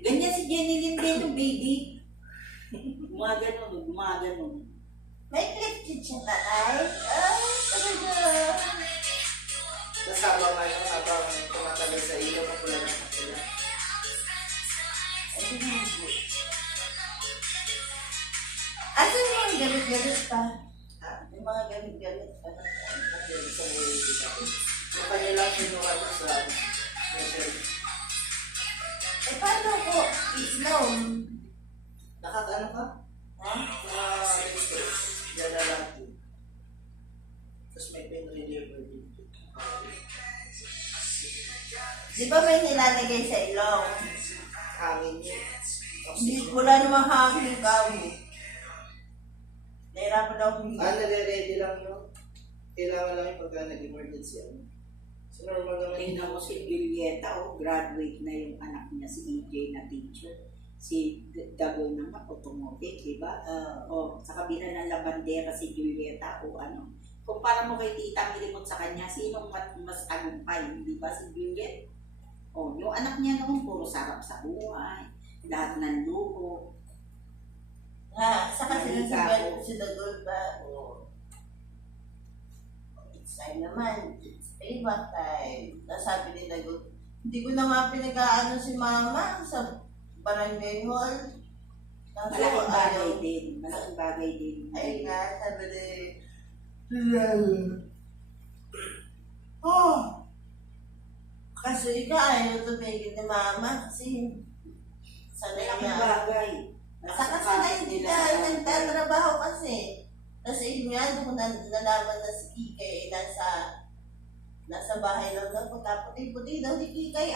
ganyan si Jenny Lynn din, yung baby. Gumaganon. May clip siya na ay. Ay, talaga. Tapos habang tumatagal sa iyo, kapula na kapula. Asa yung mga gamit-gamit pa? Ha? Yung mga gamit-gamit pa. Yung sa mga yung kanilang kinuha doon sa special. Paano ko ilaw? Nakakano ka? Ha? Yan na lang din. Tapos may pain reliever dito. Di ba may nilalagay sa ilong? Hangin yun. Hindi wala namang hangin ka mo. Nahirapan ako huminga. Nare-ready lang yun. Kailangan lang yung pagka nag-emergency. So normal naman Tingnan mo si Julieta, graduate na yung anak niya, si EJ na teacher. Si Dago naman, automotive, di ba? O, sa kabila ng labandera si Julieta o ano. Kumpara mo kay Tita Milimot sa kanya, sinong mas tagumpay, di ba si Juliet? O, yung anak niya noon, puro sarap sa buhay, lahat ng luho. Nga, saka Naligaw. si Dagol ba? O, it's time naman. It's payback time. Nasabi ni Dagol, hindi ko na nga pinag-aano si Mama sa barangay hall. Malaking bagay din, malaking bagay din. Ay nga, sabi ni Oh! Kasi ka ayaw tumigil ni Mama kasi sanay Malaking niya. bagay. Saka sanay hindi tayo nagtatrabaho kasi. Kasi yun nga, nung nalaman na si Kikay nasa bahay lang daw, pagkaputi-puti daw ni Kikay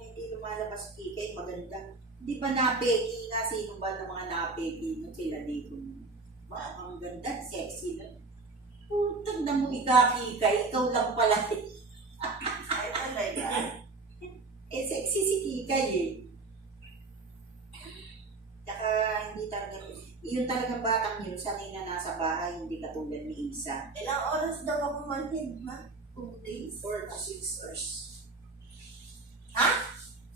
Hindi lumalabas kikay, maganda. Hindi pa napeki nga, sino ba ng mga napeki no? Sila dito. Ang ganda, sexy na. Putang na mo ikakikay, ikaw lang pala. Ay talaga. Sexy si Kikay eh. Tsaka hindi talaga, yun talaga batang yun, sanay na nasa bahay, hindi katulad ni Isa. Ilang oras daw ako manhid, ma? 2 days? 4 to 6 hours. Ha?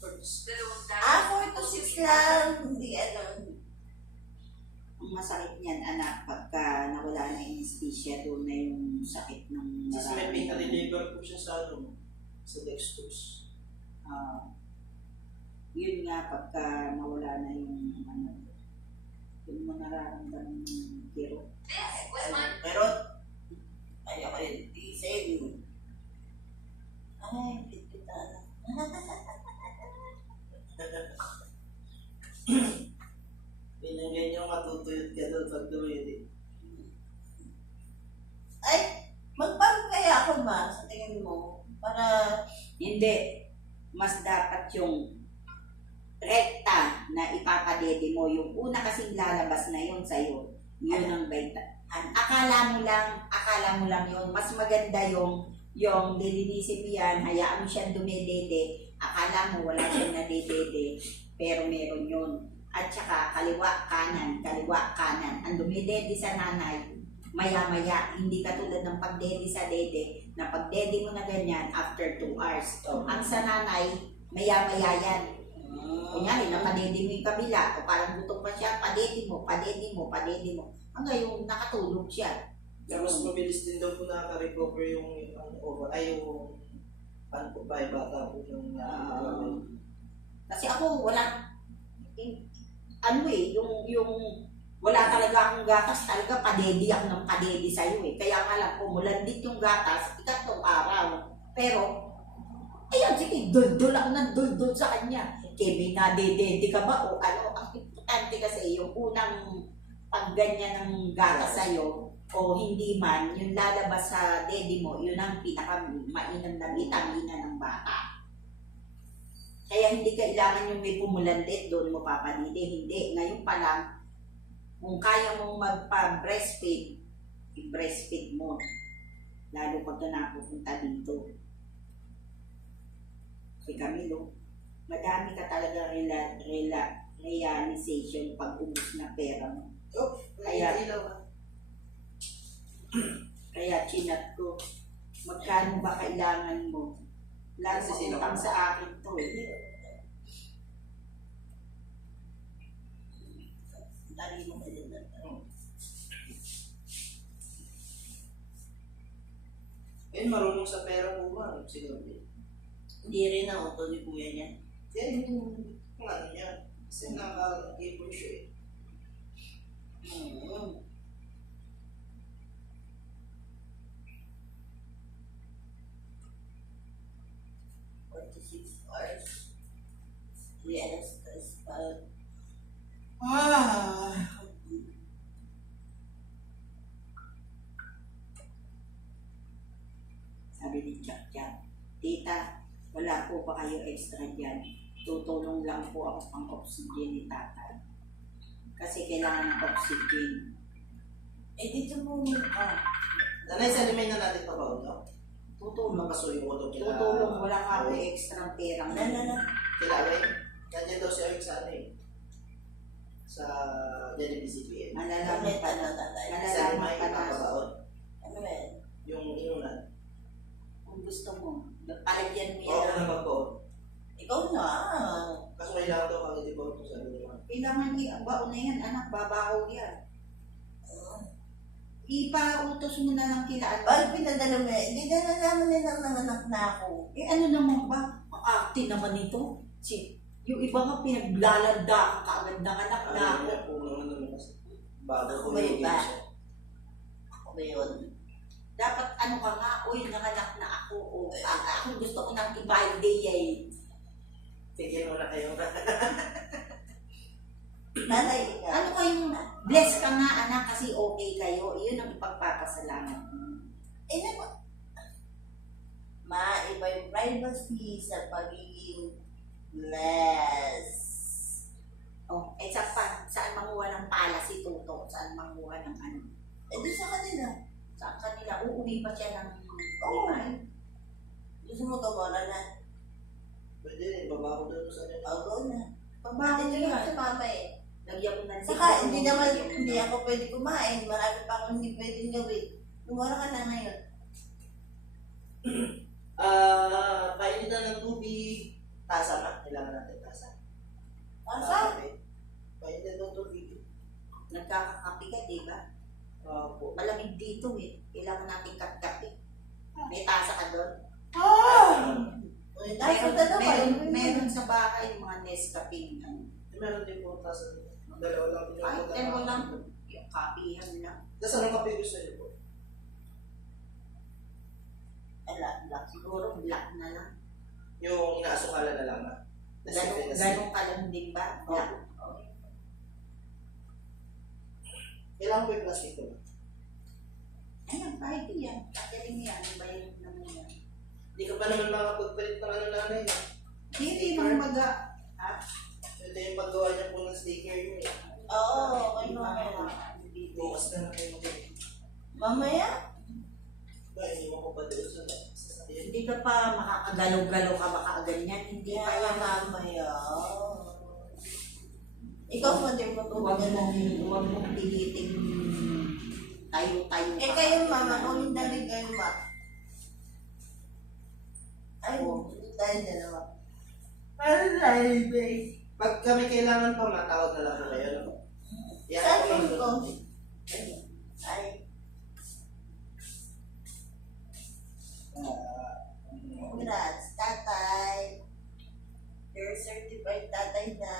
4 to 6. 4 to 6 lang. Hindi Ang masakit niyan, anak, pagka nawala na yung anesthesia, doon na yung sakit ng Kasi may pain reliever po siya sa sa dextrose. Yun nga, pagka nawala na yung yun mo nararamdaman ng kirot. Pero, ayoko yung tisin. Ay, kita na. Ganyan yung matutuyot ka doon pag dumili. Ay, magpano kaya ako, ma, sa tingin mo? Para, Hindi. Mas dapat yung rekta na ipapadede mo, yung una kasing lalabas na yun sa'yo, yun ang vitamin. Akala mo lang yun, mas maganda yung lilinisin mo yan, hayaan mo siyang dumedede, akala mo wala siyang nadedede, pero meron yun. At saka kaliwa, kanan. Ang dumedede sa nanay, maya-maya, hindi katulad ng pagdede sa dede, na pagdede mo na ganyan after 2 hours. Ang sa nanay, maya-maya yan. Kunyari, napadede mo yung kabila, o parang gutom pa siya, padede mo. Hanggang yung nakatulog siya. Mas mabilis din daw po nakaka-recover yung pampubay bata po yung Kasi ako, yung wala talaga akong gatas, talaga padede ako ng padede sa'yo eh. Kaya nga lang, kumulandit yung gatas, ikatlong araw. Pero, ayan, sige, dul-dul ako ng dul-dul sa kanya. Kemi, nadedede ka ba? O ano, ang importante kasi yung unang pagganyan ng gatas sa'yo, o hindi man, yung lalabas sa dede mo, yun ang pinaka-mainam na vitamina ng bata. Kaya hindi kailangan yung may pumulandit, doon mo papanide. Hindi. Ngayon pa lang, kung kaya mong magpa-breastfeed, i-breastfeed mo. Lalo pag napupunta dito. Kasi Camilo, madami ka talaga realization pag ubus na pera mo. Kaya chinat ko, magkano ba kailangan mo? Lalo utang sa akin to eh. Tari mo ka din na. Marunong sa pera po ba? Siguro din. Hindi rin ang uto ni kuya niya. Kaya yung ano niya. Kasi nakaka-ipon siya eh. 46 hours. 3 hours plus 5. Sabi ni Jack, Tita, wala po ba kayo extra dyan? Tutulong lang po ako pang oxygen ni tatay. Kasi kailangan ng oxygen. Eh, dito mo ka. Nanay, sa limay na natin pa ba ito? Tutulong. Mapasuyo ko ito kila... Tutulong, wala nga ako extra pera. Kila Away? Nandiyan daw si Away sa ano eh. Sa Jollibee CPM. Malalaman pa na. Sa Malalaman limay, pa na. ipapabaon. Ano ba yan? Yung inunan. Kung gusto mo, palagyan mo Oo, yan. na magbaon. Ikaw na. Kaso kailangan daw kami di baon sa nila. Kailangan baon na yan, anak, babaho yan. Ipautos mo na lang kila Bakit pinadala mo yan? Hindi na naman nilang nanganak na ako. Eh ano naman ba? Ang arte naman nito. Yung iba nga pinaglalanda ang kaagad ng anak na ako. Ano naman kasi. Bago Ako ko ba yun yung ba? siya. Ako ba yun? Dapat ano ka nga, uy, nanganak na ako. O, ako gusto ko ng i-birthday eh. Tigil mo na kayo. Nanay ka. Ano kayong bless ka nga anak kasi okay kayo. Iyon ang ipagpapasalamat mo. Eh, naman. Iba yung privacy sa pagiging blessed. Oh, eh saan manguha ng pala si Toto? Saan manguha ng ano? Eh, doon sa kanila. Saan kanila? Uuwi pa siya ng Oo. limay? Gusto mo gawara na. Pwede rin, babaho doon sa nila. Agaw na. Pabaho Hindi niya. naman si mama eh. Lagyan mo na Saka, hindi ako pwede kumain. Marami pa akong hindi pwedeng gawin. Lumara ka na ngayon. Kainin na ng tubig. Tasa na. Kailangan natin tasa. Asa? Kainin na ng tubig. Nagkakakape ka, di ba? Po. Malamig dito eh. Kailangan natin kape. May tasa ka doon? Meron sa bahay mga Nescafe. Meron din po tasa. Dalawa lang. Kahit dalawa lang. Yung kapihan lang. Tapos anong kape gusto niyo po? Black. Siguro black na lang. Yung inaasukalan na lang na. Ganun ka lang din ba? Oo. Black. Kailangan po yung plastic ko. Ayun, kahit yan. Kagaling yan. Ano ba yung naman yan? Hindi ka pa naman makapagpalit ng ano nanay. Hindi mga maga. Ha? yung paggawa niya po ng sticker yun eh. Oo, okay mamaya. Bukas na lang kayo mag- Mamaya? Kaya hindi mo ko pa doon sa sasakyan. Hindi ka pa makakagalaw-galaw ka baka ganyan. Hindi pa Kaya yan. mamaya. Ikaw mo din Huwag matulog. mong piliting tayo-tayo Eh kayo mama, kung dali kayo ma. Ay, dahil na naman. Parang dahil, babe. Pag kami kailangan pa, matawag na lang po kayo. No? Saan po ko? yung- Ay, congrats, tatay. You're certified tatay na.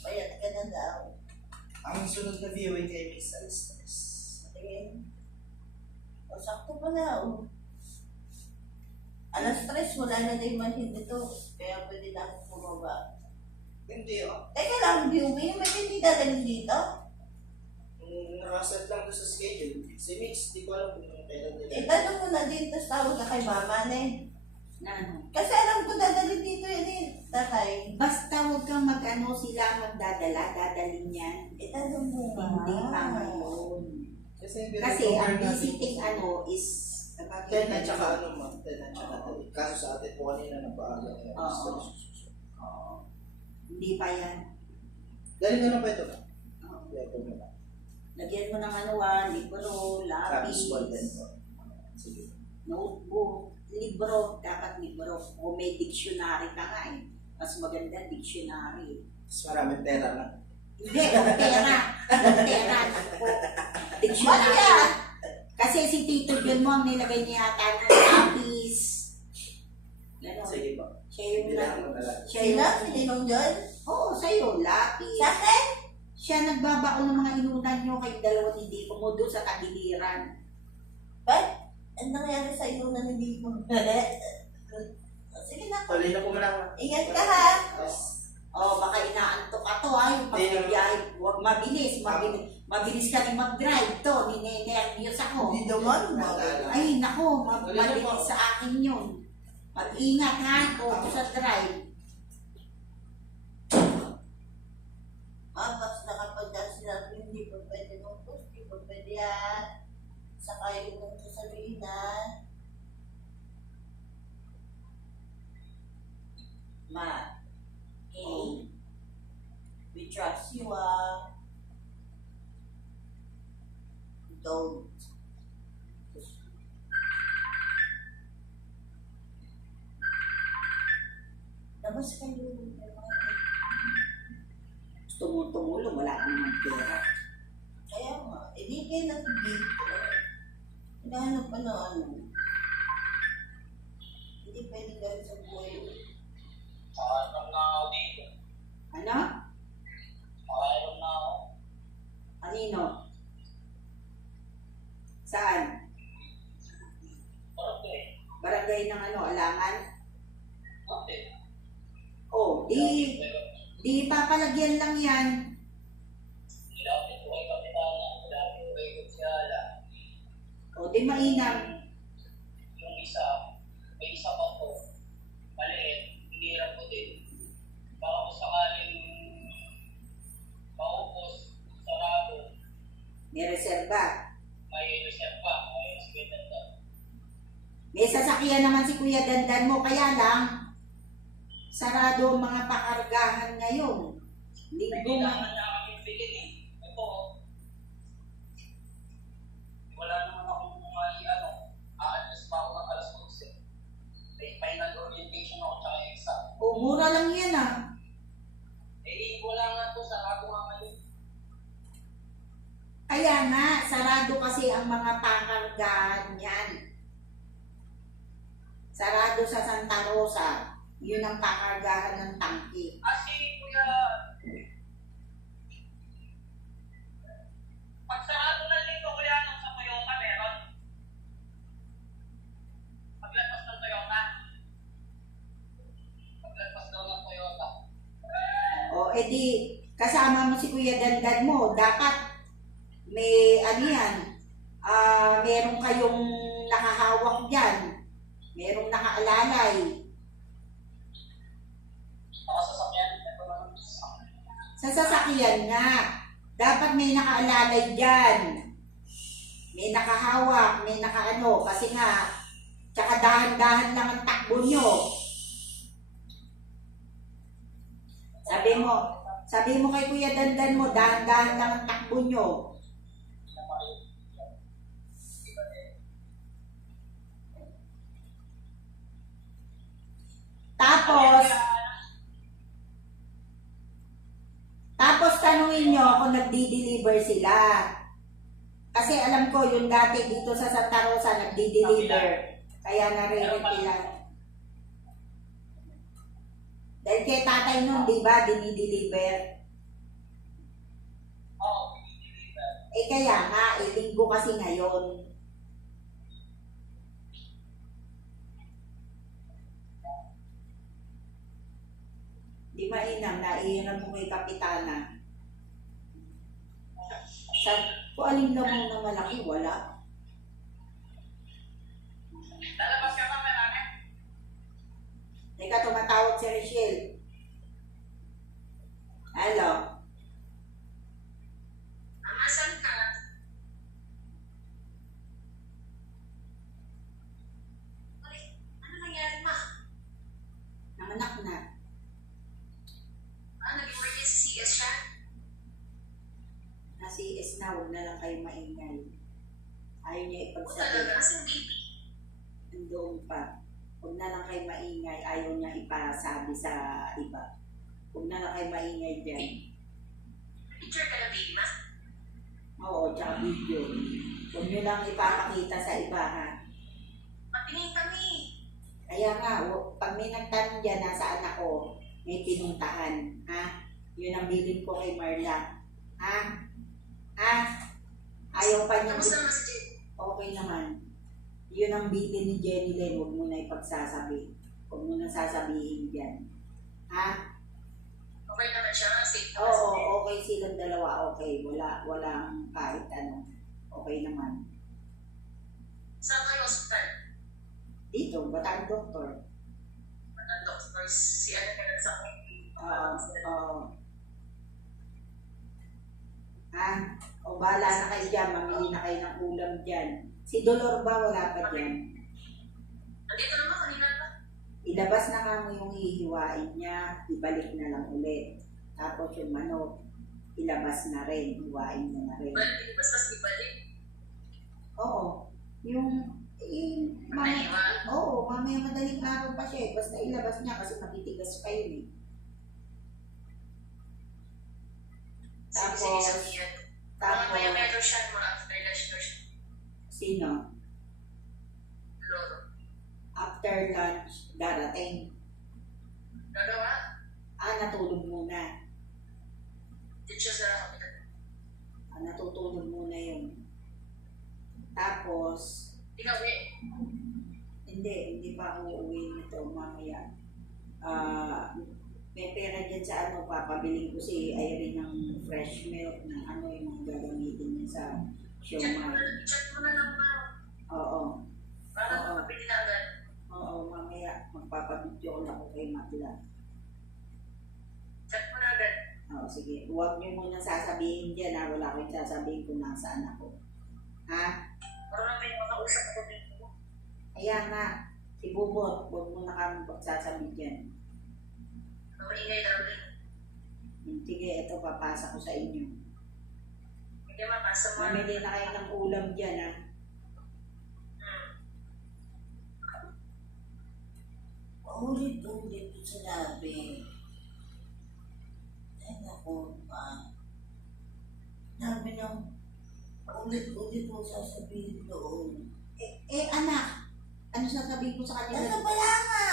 Payat ka na daw. Ang sunod na viewing kay Miss Alistres. Tingin. O, sakto pala, o. Alas 3, wala na din manhin dito. Kaya pwede na akong bumaba. Hindi oh. Teka lang, viewing, may hindi dadalhin dito? Nakaset lang doon sa schedule. Si Mix, di ko alam kung kailan nila. Tanong mo na din, tapos tawag ka kay mama na eh. Na ano. Kasi alam ko dadalhin dito yun eh, tatay. Basta huwag kang mag-ano sila magdadala, dadalhin yan. Tanong mo nga. Hindi pa ngayon. Kasi Kasi ang visiting ano is 10 at saka ano ma, 10 at saka 3. Kaso sa atin po kanina nagpaaga. Oo. Hindi pa yan. Galing ano pa ito? Oo. Yeah, ito muna. Lagyan mo ng ano, libro, Tapos ball pen lapis, po. Sige. notebook, libro, dapat libro. O may dictionary ka nga eh. Mas maganda dictionary. Mas maraming pera na. Hindi, kung pera. Kung pera. Naku. Dictionary. Wala! Kasi si Tito John mo ang nilagay niya yata ng lapis. Ganon. Sige po. Siya yung Bilang mo talaga. siya Sino? yung Si Ninong John? Oo, sa'yo, lapis. Sa akin? Siya nagbabaon ng mga inunan nyo kayong dalawa ni Dico mo doon sa tagiliran. Ba't? Ano nangyari sa iyo na hindi ko? Sige na. Tuloy na po muna. Ingat ka ha. Yes. Oh, baka inaantok ka to ha, yung pagbibiyahe. Huwag mabilis, mabilis ka rin mag-drive to. Ninenervyos ako. Hindi naman. Ay, nako, Tuloy na po. mabilis sa akin yun. Mag-ingat ha, o sa drive. Tapos nakapagdaan sila, hindi pa pwede nung post, hindi pa pwede yan. Saka yung nung sasabihin na, Ma, hey, we trust you don't. Labas kayo. Tumulong, wala namang pera. Kaya nga, hindi kayo nag-gate. Hinahanap pa na ano. Hindi pwede gawin sa buhay. Nakainom na ako dito. Ano? Nakainom na ako. Kanino? Saan? Okay. Barangay ng ano, Alangan? Okay. Oh, di papalagyan lang yan. Nilapit ko kay Kapitana. Nilapit ko kay Kutsiyala. O, di mainam. Yung isa, may isa pa po. Maliit. Hinirap ko din. Baka kung sakaling maupos, sarado, May reserva. may reserve pa. May hospital na. May sasakyan naman si Kuya Dandan mo, kaya lang, sarado ang mga pakargahan ngayon. Hindi Linggo naman niya kami feeling eh. Ito, wala naman akong ano, aalis pa ako ng alas 11. May final orientation ako tsaka exam. o mura lang yan ah. Eh, wala nga to, sarado nga ngayon. Kaya nga, sarado kasi ang mga pakargahan yan. Sarado sa Santa Rosa. Yun ang pakargahan ng tangke. Kasi kuya, pag sarado na linggo kuya, nung sa Toyota meron. Paglagpas ng Toyota. Paglagpas daw ng Toyota. O, edi, kasama mo si Kuya Dandan mo, dapat may ano yan, meron kayong nakahawak dyan. Merong nakaalalay. Nakasasakyan, ito lang. Sa sasakyan nga. Dapat may nakaalalay dyan. May nakahawak, may nakaano. Kasi nga, tsaka dahan-dahan lang ang takbo nyo. Sabi mo kay Kuya Dandan mo, dahan-dahan lang ang takbo nyo. Tapos tanungin nyo kung nagdi-deliver sila. Kasi alam ko, yung dati dito sa Santa Rosa, nagdi-deliver. Kaya nare-repilan. Dahil kay tatay nun, di ba, dinideliver? Oo, pinideliver. Eh kaya nga, linggo kasi ngayon. Di mainam, naiiram mo kay Kapitana. Kung alin lang mo na malaki, wala. Lalabas ka ba, Melanie? Teka, tumatawag si Rachel. Hello? Asan ka? Ano nangyari, ma? Nanganak na. Nag-emergency CS siya? Na-CS na, huwag na lang kayo maingay. Ayaw niya O ipagsabi. talaga? Asan baby? Nandoon pa. Huwag na lang kayo maingay. Ayaw niya ipasabi sa iba. Huwag na lang kayo maingay dyan. Picture ka na baby, ma? Oo, tsaka video. Huwag niyo lang ipapakita sa iba, ha? Matingin kami. Kaya nga, pag may nagtanong dyan, nasaan ako, may pinuntahan, ha? Yun ang bilin ko kay Marla. Ha? Ha? Ayaw pa niya. Kamusta naman si Jen? Okay naman. Yun ang bilin ni Jenny Len, huwag mo na ipagsasabi. Huwag mo na sasabihin dyan. Ha? Okay naman siya, safe naman Oo, si Jen. okay silang dalawa, okay. Walang kahit ano. Okay naman. Saan kayo hospital? Dito, Bataan Doktor. Ang doctor, si ano ka lang sa akin. Oo. Ha? O bahala na kayo dyan, mamili na kayo ng ulam dyan. Si Dolor ba wala pa dyan? Andito naman, kanina pa. Ilabas na nga mo yung hihiwain niya, ibalik na lang ulit. Tapos yung manok, ilabas na rin, hiwain mo na rin. Balik, mas ibalik. Oo. Yung mamaya madaling araw pa siya eh. Basta ilabas niya kasi matitigas pa yun eh. Sige, sabihan. Mga maya-maya daw siya, mga after lunch daw siya. Sino? Loro. After lunch, darating. Gagawa? Natulog muna. Dito siya sa kapitan. Natutulog muna yun. Tapos, Ikaw eh. hindi pa ako uuwi nito mamaya. May pera dyan sa papabiling ko si Irene ng fresh milk ng yung mga gagamitin niya sa Chat mo na lang ba? Oo. Para Oo. mapabili na agad. Oo, mamaya magpapabidyo ko na ako kay Matla. Chat mo na agad. Sige. Huwag niyo muna sasabihin dyan ha. Wala akong sasabihin kung nasaan ako. Ha? Para na may makausap ko dito. Kaya nga, si Bubot, huwag mo na kami pagsasabi dyan. Maingay daw rin. Sige, ito papasa ko sa inyo. Hindi mapasa mo. Mamili na kayo ng ulam dyan ha. Ulit-ulit ko sinabi. Ay, naku pa. Sabi ng ulit-ulit mo sasabihin doon. Anak, ano sasabihin ko sa Ano kanila? pala nga?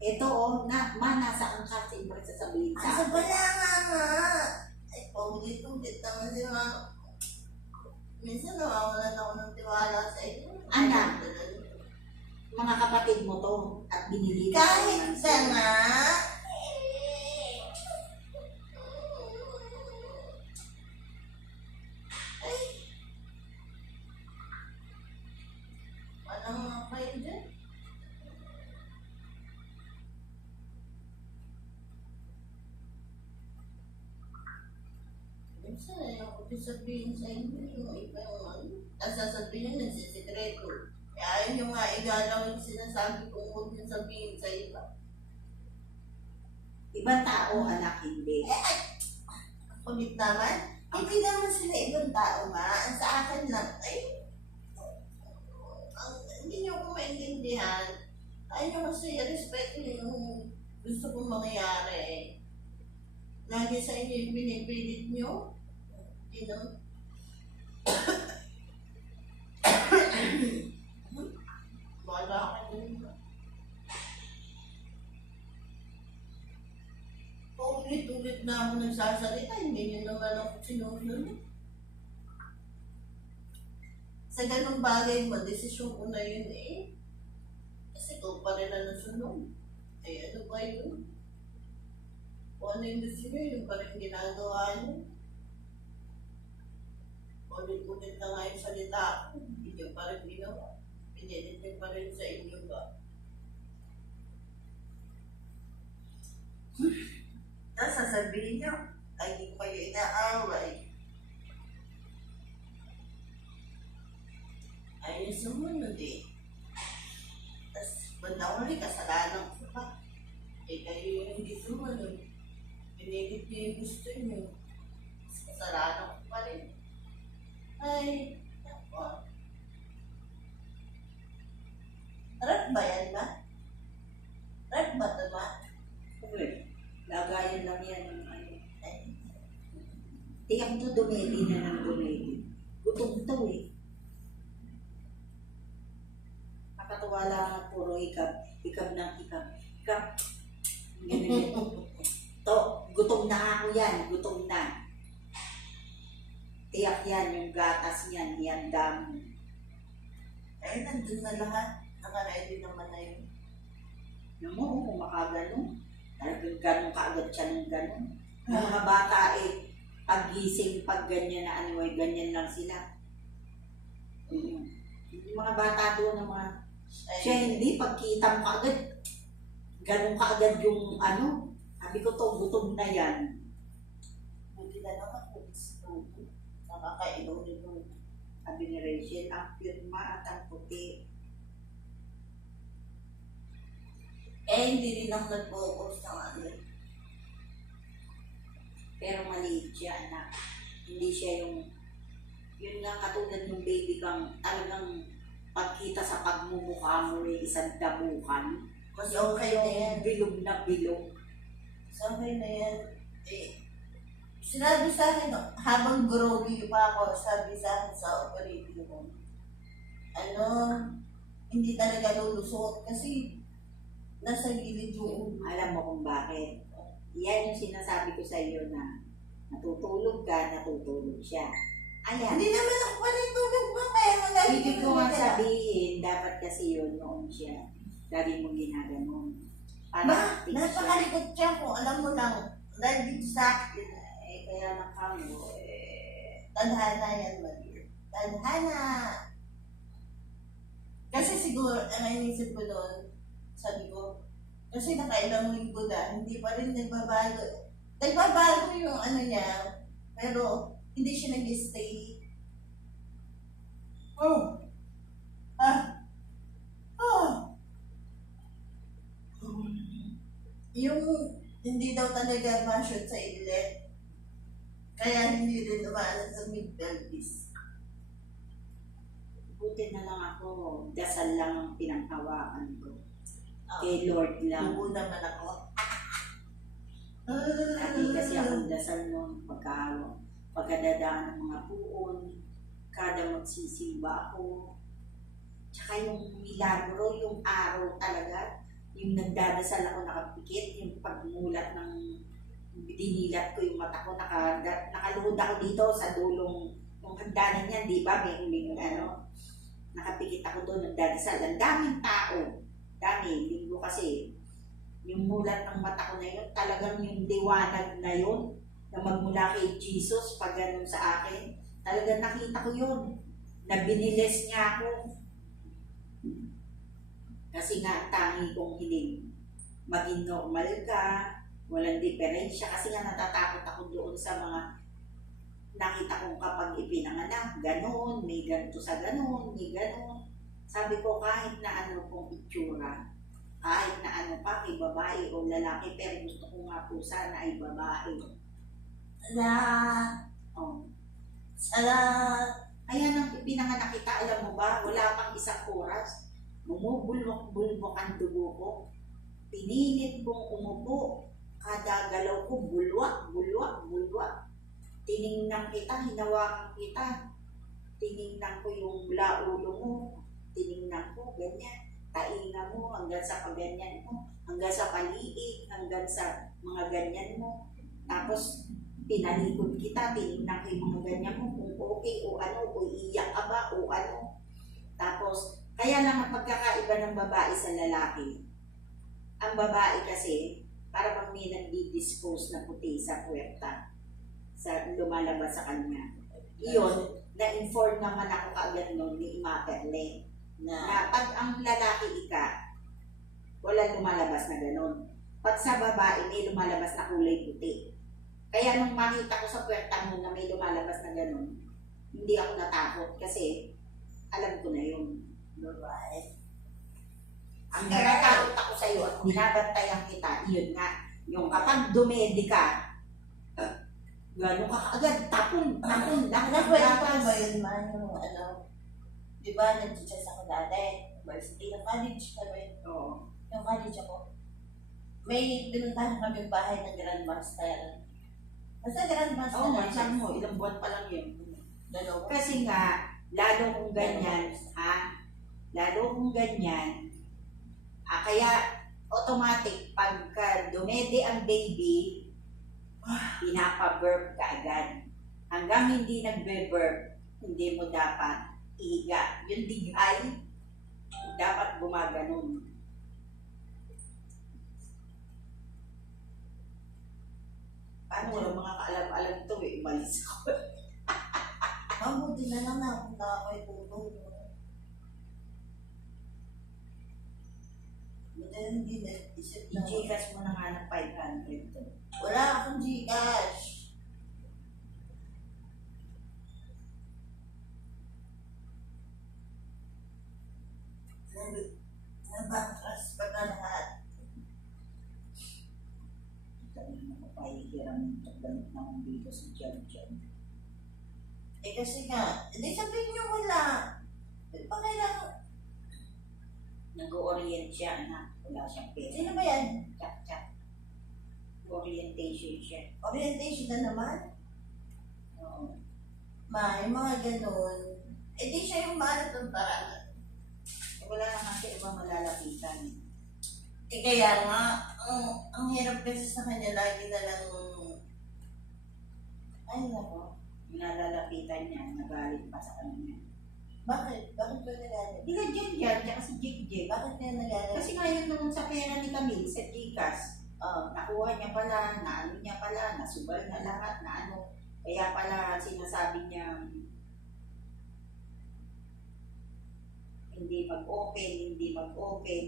Ito nasaan ka sa iba sasabihin sa Ano akin? pala nga? Ay, paulit-ulit naman sila. Minsan nawawalan ako ng tiwala sa inyo. Anak. Mga kapatid mo to at binili Kahit sa nga. Ay. Walang mga kayo dyan. sabihin sa inyo yung ikaw, tapos sasabihin nyo, nagsisikreto. Kaya ayaw nyo nga igalaw yung sinasabi kong huwag nyo sabihin sa iba. Ibang tao, anak, hindi. Kulit naman. Hindi naman sila ibang tao ma. Ang sa akin lang, hindi nyo ko maintindihan. Ayaw nyo kasi respeto yung gusto kong mangyayari. Lagi sa inyo yung pinipilit nyo. You know? Wala ka din. Ulit-ulit na ako nagsasalita, hindi nyo naman ako sinusunod. Sa ganung bagay mo, desisyon ko na yun eh. Kasi ikaw pa rin na nasunod. Eh ano ba yun? Kung ano yung gusto nyo, yun pa rin ginagawa nyo. Ulit-ulit na nga yung salita ko, hindi nyo pa rin ginawa. Pinilit nyo pa rin sa inyo ba? Tapos sasabihin nyo, ay hindi ko kayo inaaway. Ayaw sumunod eh. Tapos bandang huli, kasalanan ko pa. Eh kayo yung hindi sumunod. Pinilit nyo yung gusto nyo. Tapos kasalanan ko pa rin. Ay, nako. Rat ba yan ba? Rat ba ito ba? Okay. Lagayan lang yan ng ano. Tiyak to, dumedi na ng dumedi. Gutom to eh. Nakatuwa lang at puro ikab. Ikab ng ikab. Ikab. Ganyan. To, gutom na ako yan. Gutom na. Tiyak yan, yung gatas yan. Yan dami. Eh, nandun na lahat. Nakaready naman na yun. Namu, kung makagano. Talagang ganun kaagad siya ng ganun. Yung mga bata eh, pag-gising, pag ganyan na ano, ay ganyan lang sila. Yung mga bata doon ng mga, siya hindi, pagkita mo kaagad, ganun kaagad yung ano, sabi ko to, gutom na yan. Buti na naman kung gusto. Nakakailaw nito. Sabi ni Rachel, ang pirma at ang puti. Eh, hindi rin ako nag-focus ng ano. Pero maliit siya, anak. Hindi siya yung, yun nga katulad ng baby kang talagang pagkita sa pagmumukha mo ay isang damukan. Kasi okay na yan. Bilog na bilog. Okay na yan. Eh, sinabi sa akin, habang groggy pa ako, sabi sa akin sa operating room, ano, hindi talaga lulusot kasi nasa gilid yung Alam mo kung bakit. Yan yung sinasabi ko sa iyo na natutulog ka, natutulog siya. Ayan. Hindi naman ako panitulog ba? Kaya magaling Ibig ko nga sabihin, dapat kasi yun noon siya. Lagi mong ginaganon. Ma, napakalikot siya ko. Alam mo lang, dahil dito sa akin, Eh, kaya nakamo, tadhana yan, Maria. Tadhana. Kasi siguro, ang inisip ko noon, sabi ko, kasi nakailang linggo na, hindi pa rin nagbabago. Nagbabago yung ano niya, pero hindi siya nag-stay. Oh! Ah! Oh! Yung hindi daw talaga ma-shoot sa inlet, kaya hindi rin umalas sa mid-pelvis. buti na lang ako. Dasal lang ang pinanghawakan ko. Kay Lord lang. Lubo naman ako. Lagi kasi akong dasal noon pagkadadaan ng mga puon, kada magsisimba ako. Tsaka yung milagro, yung araw talaga, yung nagdadasal ako nakapikit, yung pagmulat ng dinilat ko yung mata ko, nakaluhod ako dito sa dulong yung hagdanan niyan, di ba? May huling ano, nakapikit ako doon, nagdadasal. Ang daming tao, dami, linggo kasi. Yung mulat ng mata ko na yun, talagang yung liwanag na yun, na magmula kay Jesus, pag ganun sa akin, talagang nakita ko yun, na binilis niya ako. Kasi nga, tangi kong hiling, maging normal ka, walang diferensya, kasi nga natatakot ako doon sa mga nakita kong kapag ipinanganak, gano'n, may ganito sa gano'n, may gano'n. Sabi ko kahit na ano pong itsura, kahit na ano pa, kay babae o lalaki, pero gusto ko nga po sana ay babae. Na, Oh. sana, Kaya nang ipinanganak kita, alam mo ba, wala pang isang oras, bumubulwak-bulwak ang dugo ko. Pinilit kong umupo, kada galaw ko, bulwak, bulwak, bulwak. Tiningnan kita, hinawakan kita. Tiningnan ko yung ulo mo, tiningnan ko, ganyan. Tainga mo hanggang sa paganyan mo, hanggang sa paliig, hanggang sa mga ganyan mo. Tapos, pinalikod kita, tinignan ko yung mga ganyan mo, kung okay o ano, o iyak ka ba o ano. Tapos, kaya lang ang pagkakaiba ng babae sa lalaki. Ang babae kasi, para bang may nagdi-dispose na puti sa puwerta, sa lumalabas sa kanya. Iyon, na-inform naman ako kaagad noon ni Maperle, na pag ang lalaki wala lumalabas na ganun. Pag sa babae, may lumalabas na kulay puti. Kaya nung makita ko sa puwerta mo na may lumalabas na ganun, hindi ako natakot kasi alam ko na yun. babae. Ang natatakot ako sa iyo at binabantayan kita, yun nga, yung kapag dumedi ka, gano'n ka agad, tapon, lahat ng Nakwento ko gatas. ba yun man yung ano, di ba nag-teachers ako dati, university na college kami, Oo. yung college ako. May pinuntahan kami bahay ng Grandmaster. Basta Grandmaster Oo, na sabi mo, ilang buwan pa lang yun. dalawa. Kasi nga, lalo kung ganyan, lalo kung ganyan, kaya automatic, pagka dumede ang baby, pinapa-burp ka agad. Hanggang hindi nagbe-burp, hindi mo dapat ihiga. Yung digay, dapat gumaganon. Paano walang mga kaalam-alam ito eh, umalis ako. Mabuti na lang napunta ako ay tulong. Hindi na isip na. I-Gcash mo na nga ng 500 to. Wala akong Gcash. Nabankras pa na lahat. Sabi mo, papahihiram ng gamit na kong dito sa Jan. Eh kasi nga, hindi sabihin nyo wala. May pa kailangan. Nag-orient siya na wala siyang pera. Sino ba yan? Chat. Orientation siya. Orientation na naman? Oo. Yung mga ganun. Eh di siya yung maalat ng paraan. Wala naman siya iba malalapitan. Eh kaya nga, ang hirap kasi sa kanya lagi na lang, ay nako, Nalalapitan niya, nagalit pa sa kanya. bakit? Bakit ba nagalit? Hindi ka Jan, tsaka si Jig. Bakit kaya nagalit? Kasi ngayon naman sa pera ni Camille, sa Gcash, nakuha niya pala, naano niya pala, nasubal na lahat, na ano. Kaya pala sinasabi niya, hindi mag-open.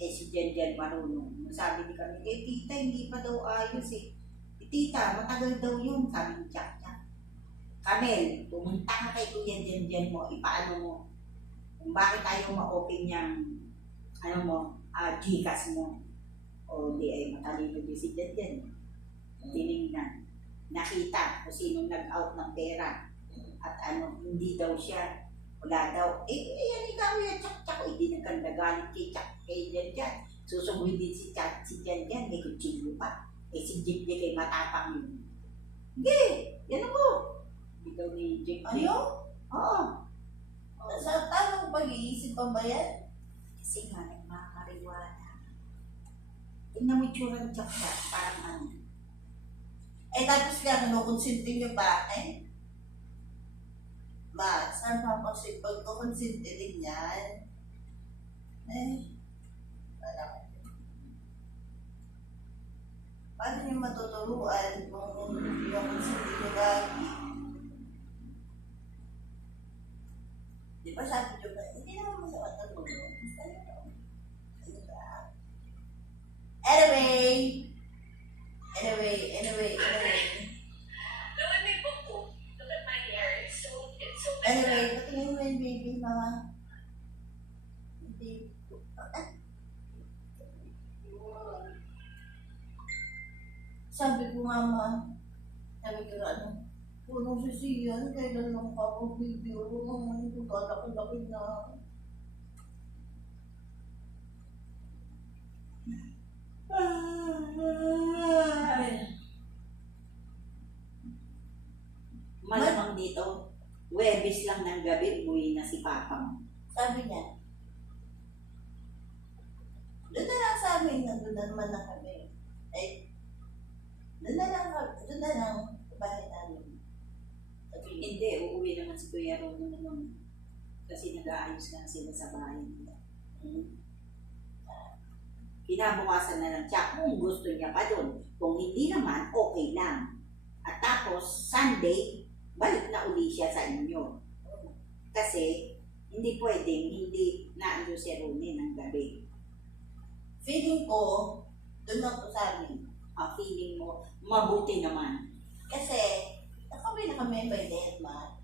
Eh si Jan marunong. Sabi ni Camille, eh tita, hindi pa daw ayos eh. Tita, matagal daw yun, sabi ni Jack. Camille, pumunta ka kay Kuya Jan mo, ipaano mo, kung bakit ayaw ma-open niyang, Gcash mo. O di ay matalino din si Jan. Tinignan. Nakita kung sinong nag-out ng pera. At hindi daw siya. Wala daw. Yan ikaw yan, Tsak. Hindi nagkandagalit kay Jan. Susungwi din si Jan. May kutsilyo pa. Si Jig kay matapang yun. Hindi, yan ako. Hindi daw ni Jig. Ayaw? Oo. Sa tamang pag-iisip pa ba yan? Kasi nga, nagmakariwala. Tingnan mo yung tsura ng Jack, parang ano. Eh tapos nga, kinukonsinti nyo pa, saan pa pag kukonsinti din yan? Wala ka. Paano nyo matuturuan kung yung konsinti nyo lagi? Di ba sabi nyo ba, hindi naman masama tulungan. Basta yun. Ano ba? Anyway. Lawan may buko. mama. Sabi ko, ano, punong si Sian, kailan lang pa ako video, laki-laki na. Malamang dito, Webes lang ng gabi, umuwi na si Papa mo. Sabi niya, doon na lang sa amin, nandun na naman na kami. Eh, doon na lang sa bahay namin. Sabi niya, Hindi, uuwi naman si Kuya Ron naman. Kasi nag-aayos lang sila sa bahay nila. Kinabukasan na lang siya kung gusto niya pa doon. Kung hindi naman, okay lang. At tapos, Sunday, balik na uli siya sa inyo. Kasi, hindi pwedeng hindi naando si Ronnie ng gabi. feeling ko, doon lang po sa amin. Feeling mo, mabuti naman. Kasi, nakawin na kami by net, ma.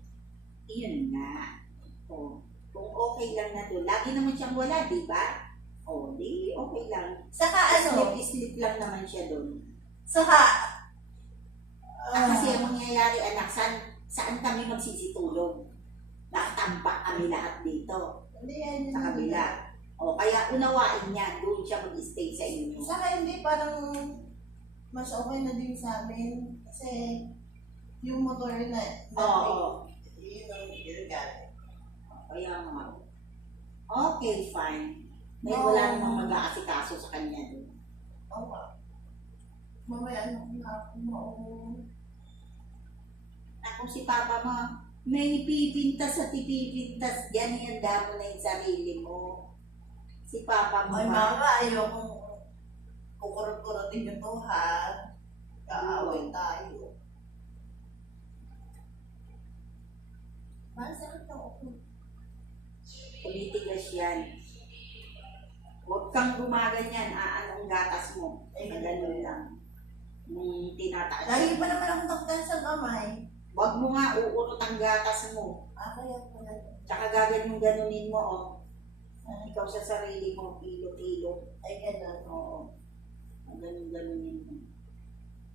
Iyon nga. O, kung okay lang na doon, lagi naman siyang wala, di ba? O, di okay lang. Saka ano, Sleep lang naman siya doon. saka, Kasi ang mangyayari, anak, saan kami magsisitulog? Nakatambak kami lahat dito, hindi yan. sa kabila. O, kaya unawain niya, doon siya mag-stay sa inyo. Saka hindi, parang mas okay na din sa amin. Kasi, yung motor na, Oo. yun ang ginagamit. Kaya nga. Okay, fine. May Oo. wala namang mag-aasikaso sa kanya doon. Oo nga. Mamaya ano na ako Kung si Papa mo, may pipintas at ipipintas, yan ihanda mo na yung sarili mo. Si Papa mo Ay, ba? mama, ayokong kukurot-kurotin yung to, ha? Kaaway tayo. Masakit na ako. Kumitigas yan. Huwag kang gumaganyan, anong gatas mo. Ay, Ganun lang. Tinataas. Lagi pa naman akong taktan sa kamay. Huwag mo nga uurot ang gatas mo. Kaya ko na. Tsaka ganunin mo, oh. Ikaw sa sarili mo, kilo-kilo. Ay, gano'n. Oo. Ganunin mo.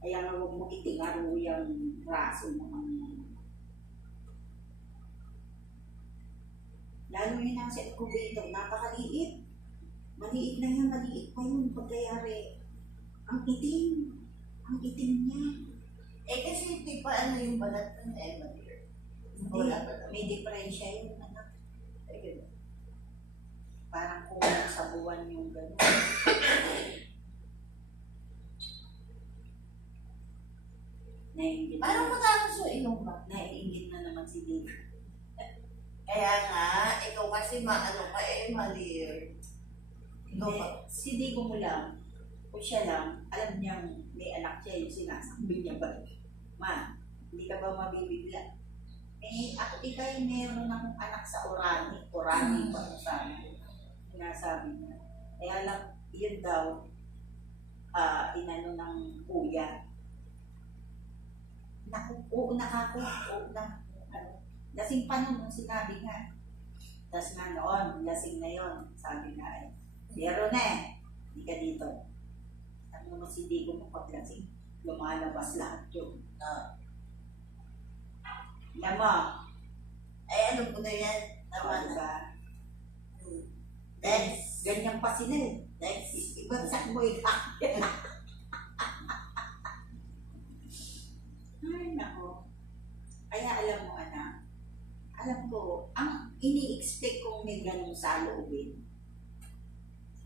Kaya nga huwag mo itingaro yung braso mo. Lalo yun ang sa incubator, napakaliit. Maliit na yan, maliit pa yun pagkayari. Ang itim. Ang itim niya. Eh, kasi di pa ano yung balat ng Emma dear. Wala pa naman. May diferensya yun, anak. Ay, gano'n. Parang kulang sa buwan yung gano'n. Naiingit Parang na, matakas yung ilong ba? naiingit na naman si Dave. Kaya nga, ikaw kasi maano ka Emma dear. Ikaw Hindi, pa. si Dave mo lang, o siya lang, alam niyang may anak siya yung sinasabi niya ba? Ma, hindi ka ba mabibigla? Eh, ako ikay meron ng anak sa Orani pa kung saan. Sinasabi niya. Kaya lang, yun daw, inano ng kuya. Naku, oo na kako, oo na. Ano, lasing pa nun, nung sinabi nga. Tapos nga noon, lasing na yon, sabi nga eh. Pero na eh, hindi ka dito. Ano mo si Diego mo paglasing, lumalabas lahat yun. Alam mo, Ay, ano ko na yan? Tama na. diba? Next. Ganyan pa sila eh. Next. Ibagsak mo ikaw. Ay, nako. Kaya alam mo, anak, alam ko, ang ini-expect kong may ganun sa loobin,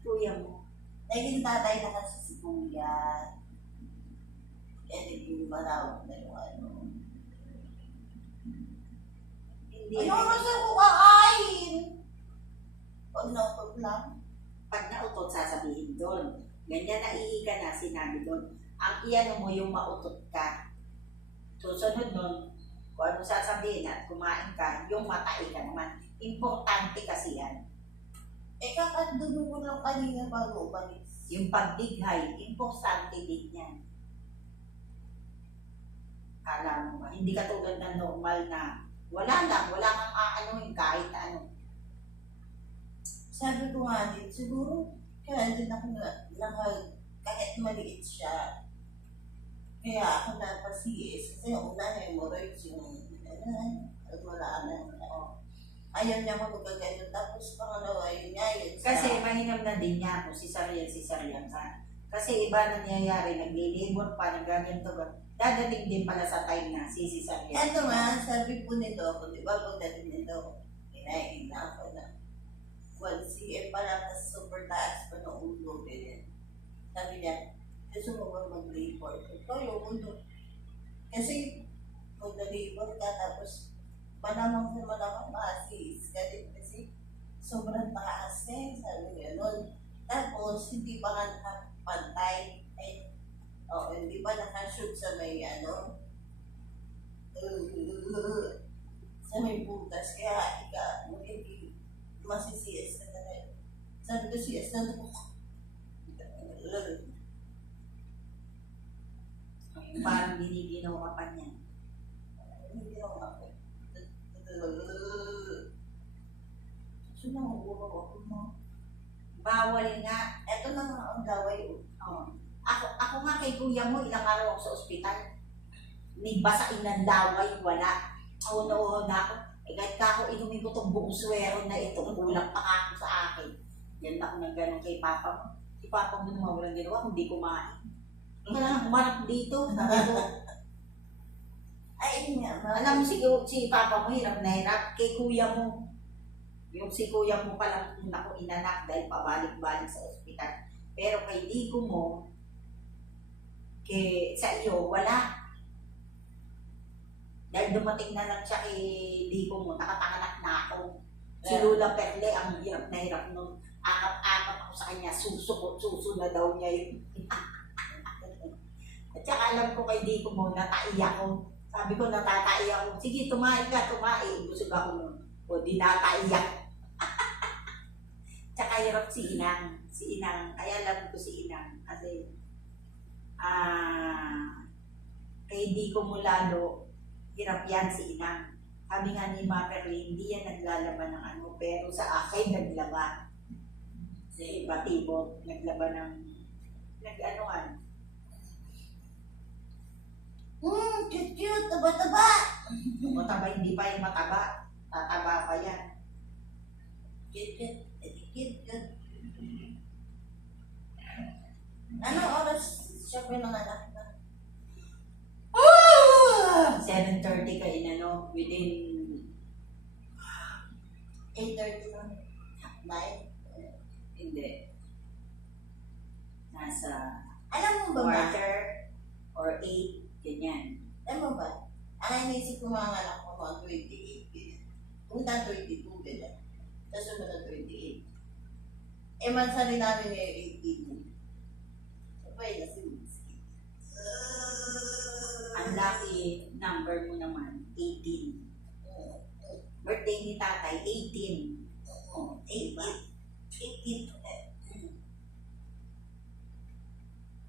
kuya mo, Naging tatay na kasi si Kuya. Eh, naging malawak na yung ano. hindi, Ano kasi ako kakain? Pag nautot lang. pag nautot, sasabihin doon. Ganyan na ihi ka na, sinabi doon. Ang iyan mo yung mautot ka. Susunod nun, kung ano sasabihin at kumain ka, yung matai ka naman. Importante kasi yan. Eh, kakadumi ko lang kanina bago umalis. Yung pagdighay, importante din yan. Kala mo ba? Hindi ka tulad ng normal na wala lang, wala kang aanoin kahit ano. Sabi ko nga din, siguro, kaya din ako kahit maliit siya. Kaya ako napa-CS kasi yung una hemorrhoids yung at wala na. Ayaw niya ako magkaganyan. Tapos pangalawa yun nga yun. Kasi mainam na din niya kung sisaryan ka. Kasi iba na nangyayari, nagli-labor pa, nagaganto ba. Dadating din pala sa time na sisisaryan. Eto nga, sabi po nito ako, di ba pagdating nito, kinain na ako na 1 cm pala kasi super taas pa ng ulo. Ganyan. Sabi niya, gusto mo ba mag-labor? Ito yung ulo. Kasi pag nag-labor ka, tapos malamang sa malamang maasis ka din kasi sobrang taas eh, sabi niya nun. Tapos, hindi pa nga nakapantay. Ay, hindi pa nakashoot sa may sa may butas. Kaya, hindi masisiyas na talaga. Sabi ko, siyas na ako. Parang giniginaw ka pa niya. Hindi ako ako. Sino ako mo? Bawal nga. Eto na nga ang gaway. Oh. Ako nga kay kuya mo, ilang araw ako sa ospital. May basain ng laway, wala. Uno na ako. Kahit ka ako inumin ko itong buong swero na ito, kulang pa ako sa akin. Yan ako nang ganun kay papa mo. Si papa mo naman walang ginawa, hindi kumain. Wala nang kumarap dito. Ay, nga. Alam mo si papa mo, hirap na hirap. Kay kuya mo, yung si kuya mo palang una ko inanak dahil pabalik-balik sa ospital. Pero kay Dico mo, sa iyo, wala. Dahil dumating na lang siya kay Dico mo, nakatanganak na ako. Si Lula Perle, ang hirap na hirap nun. Akap-akap ako sa kanya, suso na daw niya yun. At saka alam ko kay Dico mo, nataiyak ko. Sabi ko, natataiyak ko. Sige, tumain ka, tumain. Busog ako nun. O, di nataiyak. Tsaka hirap si Inang. Si Inang, kaya alam ko si Inang. Kasi, kay Dico mo lalo, hirap yan si Inang. Sabi nga ni Maperly, hindi yan naglalaban ng ano, pero sa akin naglaban. Si Batibot, naglaban ng, nag-anuan. Cute, taba-taba. Mataba, hindi pa yung mataba. Tataba pa yan. Cute. Anong oras siya pinanganak na? 7:30 ka inano, within 8:30 na. 9. hindi. Nasa Alam mo ba ba? quarter or 8, ganyan. Alam mo ba? Ang inisip ko mga anak ko mga 28 ganyan. Una 22 ganyan. Tapos sunod na 28. Eh, mansa rin namin may 18. Sabay na si Whiskey. Ang lucky number mo naman, 18. Birthday ni tatay, 18. Oh, 18.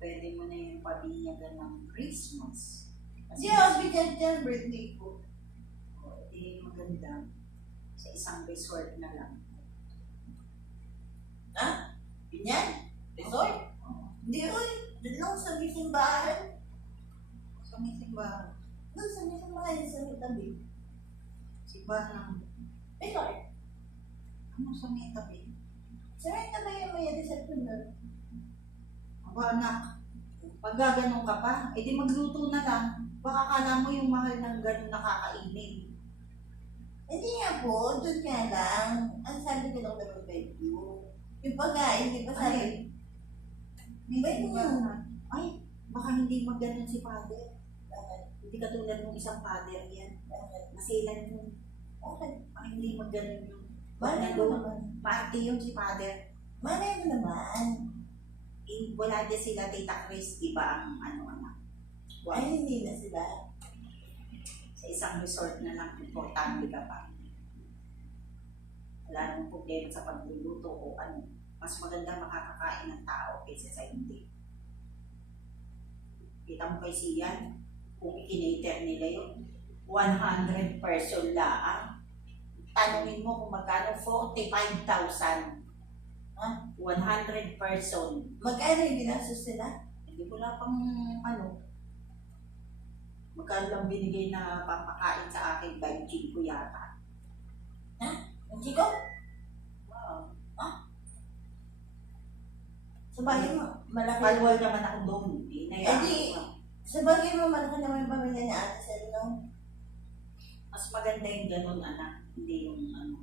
pwede mo na yung pabinyagan ng Christmas. Kasi hospital dyan, birthday ko. Hindi maganda. Sa isang resort na lang. Ha? Ganyan? Resort? Hindi, oy. Doon lang sa mising bahay. Sa may simbahan. Doon sa mising bahay, sa may tabi. Simbahan. Resort. Ano sa may tabi? Sa may tabi yung may reception doon. Aba anak, pag gaganong ka pa, edi magluto na lang. Baka kala mo yung mahal ng ganun nakakainin. Hindi nga po, doon nga lang. Ang sabi ko lang naman bed you. Yung pagkain, di ba sabi? May Bed simbahan. you. Ay, baka hindi magganon si father. Hindi katulad ng isang father yan. Masilan yun. Okay. Baka hindi magganon yung Malay mo naman. Maarte yun si father. Malay mo naman. Wala din sila Tita Chris, iba ang ano-anak. Ay, hindi na sila. Sa isang resort na lang, importante ka pa. Wala namang problema sa pagluluto o ano. Mas maganda makakakain ng tao kaysa sa hindi. Kita mo kay Sian, kung ikinater nila yun, 100 person lang. Tanungin mo kung magkano, 45,000. Ha? 100 person. Magkano yung ginastos nila? Hindi ko lang pang ano. Magkano lang binigay na papakain sa akin, 25 yata. Ang chiko? Wow. Sa bagay mo, malaki. Paluwal naman ako doon. Hindi na yan. Hindi. Sa bagay mo, malaki naman yung pamilya ni Ate Sel, no? Mas maganda yung ganun, anak. Hindi yung ano.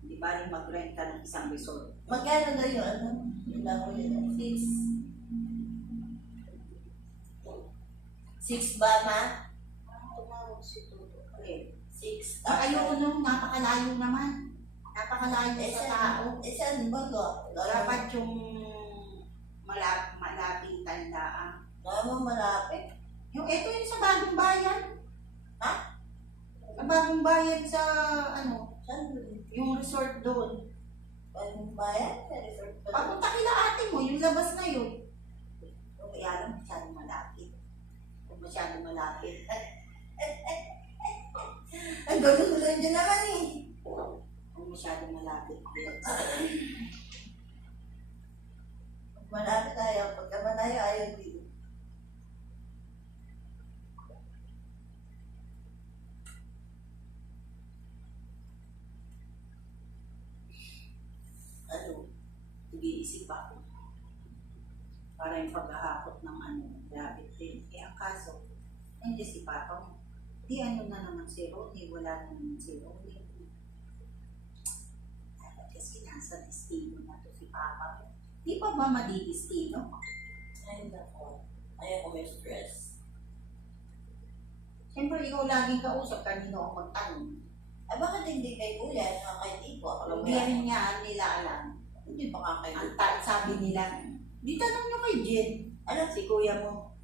Hindi ba rin mag-rent ka ng isang resort? Magkano daw yung ano? Yung lang ko yun. 6 ba, ma? Tumawag si Toto. Okay. 6. Ayaw no, napakalayo naman. Napakalayo sa tao. Saan ba to? Dapat yung malaping tandaan. Naman malapit. Yung ito yung sa bagong bayan. Ha? Sa bagong bayan sa ano, Saan doon? yung resort doon. Anong bayan? Sa resort ba? Papunta kila ate mo, yung labas na yun. Kaya lang masyadong malapit. Kung masyadong malapit. Ang gulo-gulo dyan naman eh. Kung masyadong malapit. Malapit tayo. Pagka malayo, ayaw dito. Ano, nag-iisip ako. Para yung paghahakot ng ano, rabbit din. Eh, ang kaso, hindi si Papa mo. Di ano na naman si Ronnie, wala na naman si Ronnie. Dapat kasi nasa destino na to si Papa mo. Di pa ba madidestino? Ay, nako. Ayaw ko may stress. Siyempre, ikaw laging kausap, kanino ako magtanong. Ay, bakit hindi kay Kuya? Nakakaitipo ako lang Hindi rin niya nila alam. Hindi pa nga kay Sabi nila, di tanong nyo kay Jen. Ano? Si kuya mo.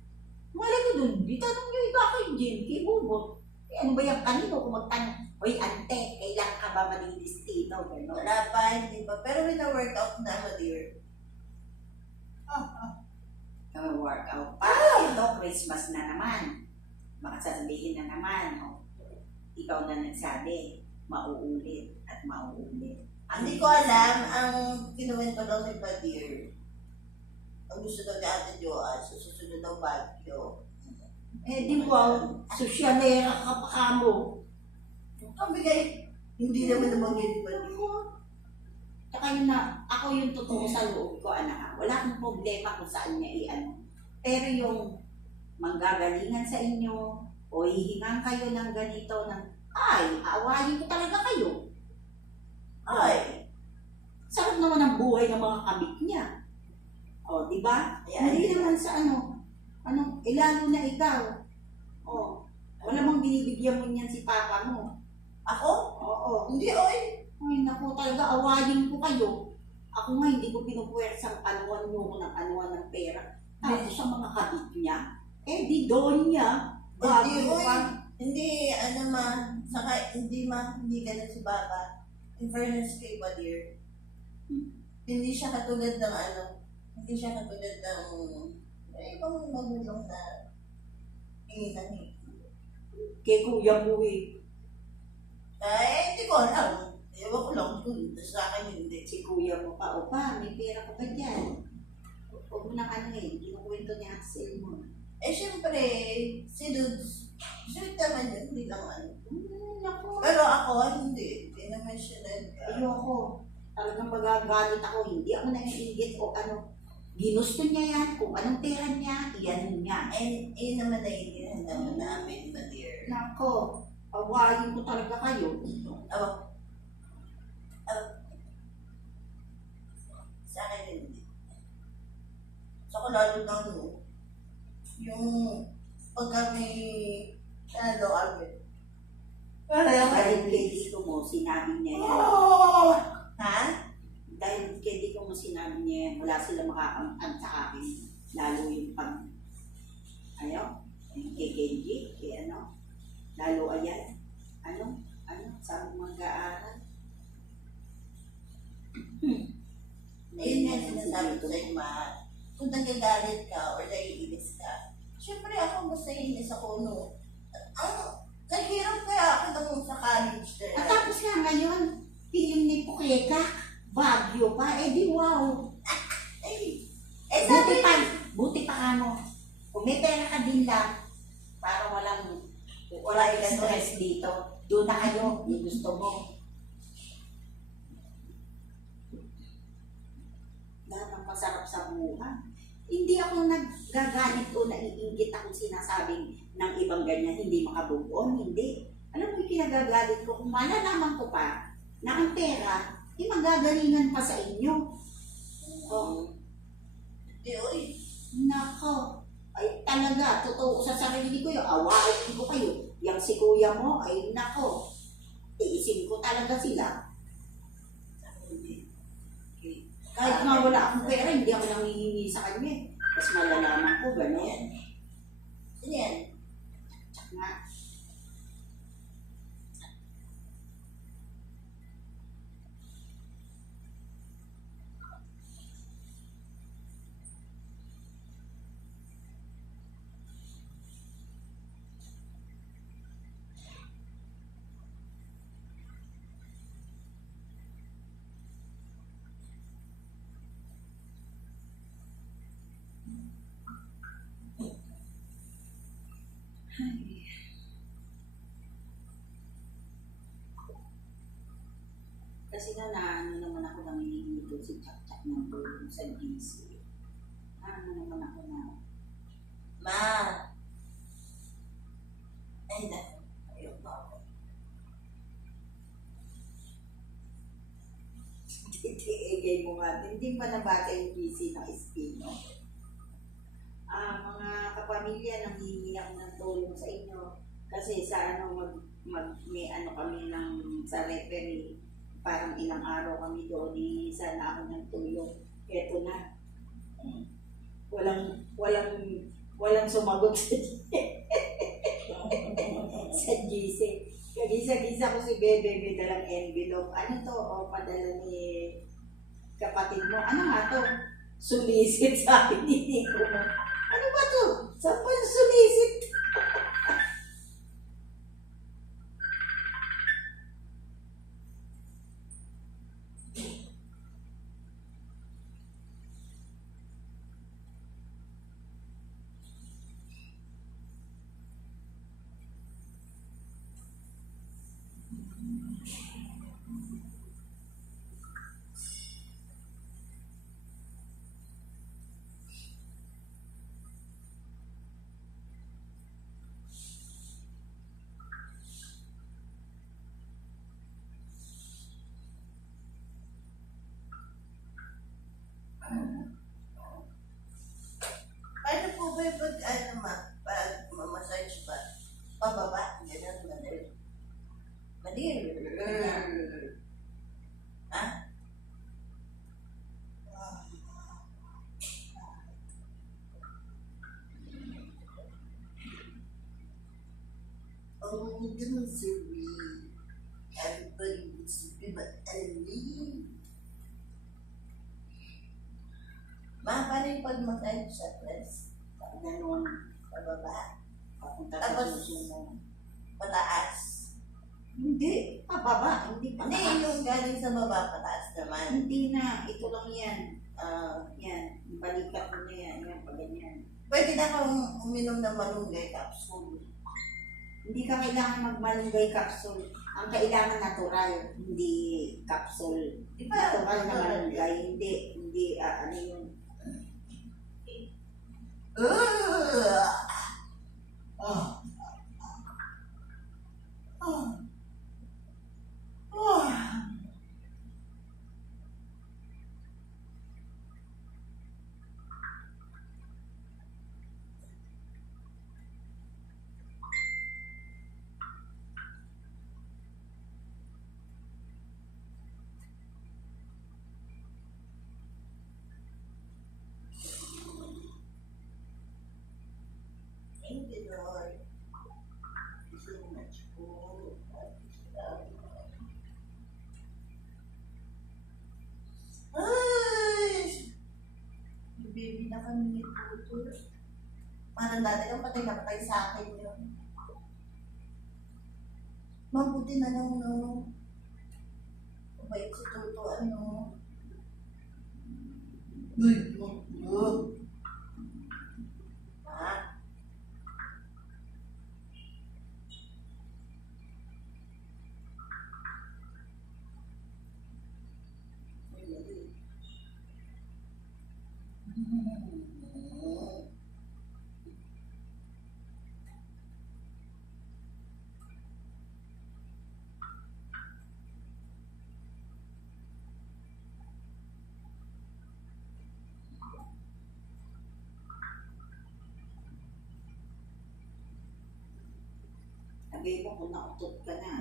Malay ko dun, di tanong nyo ikaw kay Jen, kay Bubot. Eh, ano ba yung kanino kung magtanong? Hoy, ante, kailan ka ba madidestino? Gano'n. Wala pa, hindi pa. Pero wina-workout na ako, dear. Workout pa. Ito, Christmas na naman. Baka sasabihin na naman, oh, ikaw na nagsabi, mauulit at mauulit. Hindi ko alam, ang kinuwento lang ni Badir. Ang gusto daw ni Ate Joa, sa susunod ng Baguio. Eh, di ba, sosyalera ka pa ka mo. Ang bigay, hindi naman nabanggit ni Badir. Tsaka yun na, ako yung totoo sa loob ko, anak. Wala akong problema kung saan niya i-ano. Pero yung manggagalingan sa inyo, o hihingan kayo ng ganito, ng, ay, aawayin ko talaga kayo. Ay, Sarap naman ang buhay ng mga kabit niya. O, di ba? Ayan. Hindi naman sa ano, lalo na ikaw. O, wala bang binibigyan mo niyan si Papa mo? ako? Oo. Hindi, oy. Ay, naku, talaga awayin ko kayo. Ako nga, hindi ko pinupuwersang anuan nyo ng anuan ng pera. Tapos sa mga kabit niya, eh di doon niya, bago Hindi, oy. pa. Hindi, ano ma, saka hindi ganun si Papa. In fairness kay Badir, hindi siya katulad ng hindi siya katulad ng ibang magulong na hingi. Kay kuya mo eh. Ay, hindi ko alam. Ewan ko lang kung sa akin hindi. Si kuya mo pa, o pa, may pera ka ba dyan? Huwag mo na kinukwento niya sa mo. Eh, syempre, si Dudes, sweet naman yun, hindi lang Naku. Pero ako, hindi. Hindi naman siya Ayoko. Talagang magagalit ako. Hindi ako naiingit o ano. Ginusto niya yan. Kung anong pera niya, iyan niya. Eh, naman naiintindihan naman namin, Badir. Nako, awayin ko talaga kayo. Sa akin hindi. Sa ko lalo lang yung pagka may agad. Dahil kay Dito mo, sinabi niya yan. Ha? Dahil kay Dito mo, sinabi niya yan. Wala sila makakamtan sa akin. Lalo yung pag, yung kay Kenji, kay lalo ayan. Sabi mag-aaral. Ayun nga sinasabi ko sa'yo, ma. Kung nagagalit ka or naiinis ka, syempre ako mas naiinis ako, no. Naghirap kaya ako nung sa college there. At tapos nga ngayon, yung ni Pukeka, Baguio pa, eh di wow. Sabi Buti pa kamo. Kung may pera ka din lang, walang stress dito. Doon na kayo, yung gusto mo. Lahat ang masarap sa buhay. Hindi ako naggagalit o naiinggit akong sinasabing ng ibang ganyan, hindi makabug on, hindi. Alam mo yung kinagagalit ko, kung malalaman ko pa na ang pera, magagalingan pa sa inyo. Oh, Uy, nako. Ay talaga, totoo sa sarili ko yung awain ko kayo. Yang si kuya mo, ay nako. Tiisin ko talaga sila. Kahit nga wala akong pera, hindi ako nangihingi sa kanya. Tapos malalaman ko, gano'n. sino yan? Nga. Kasi nga ano naman ako nangihingi doon si Chak-Chak ng tulong sa GC. Ano naman ako na, Ma! Ay, naku. Ayun ba ako? titiigay mo nga. Hindi pa nabata yung GC ng Espino. Mga kapamilya, nanghihingi ako ng tulong sa inyo. Kasi sa may ano kami sa referee, parang ilang araw kami doon, sana ako ng tulong. Eto na. Walang sumagot sa GC. Kagisa-gisa ko si Bebe, may dalang envelope. Ano to? O, padala ni kapatid mo. Ano nga to? Sulisit sa akin, hindi ko. Ano ba to? Saan pa yung sulisit? Paano po ba yung pag mamassage ba? Pababa? Ganun, manil. Manil. Ha? Oh, ganun, sorry. Everybody wants to be my enemy. Ma, paano yung pag-massage sa press? Ganon. Pababa? Papunta Tapos- sa susunod. Pataas? Hindi. Pababa. Hindi pa. Hindi, yung galing sa baba, pataas naman. Hindi na. Ito lang yan. Yan. Balikat mo na yan. Yan, pag ganyan. Pwede na kang uminom ng malunggay capsule. Hindi ka kailangan magmalunggay capsule. Ang kailangan natural, hindi capsule. Di ba? Natural na malunggay, hindi, ano yun. Ah. Thank you, Lord. Thank you so much po. Ay! Baby na kami ni Tutor. Parang dati kang patay na patay sa akin yun. Mabuti na lang, no? Mabait si Tuto, ano? Uy, Ha? Sabi mo kung nautot ka na.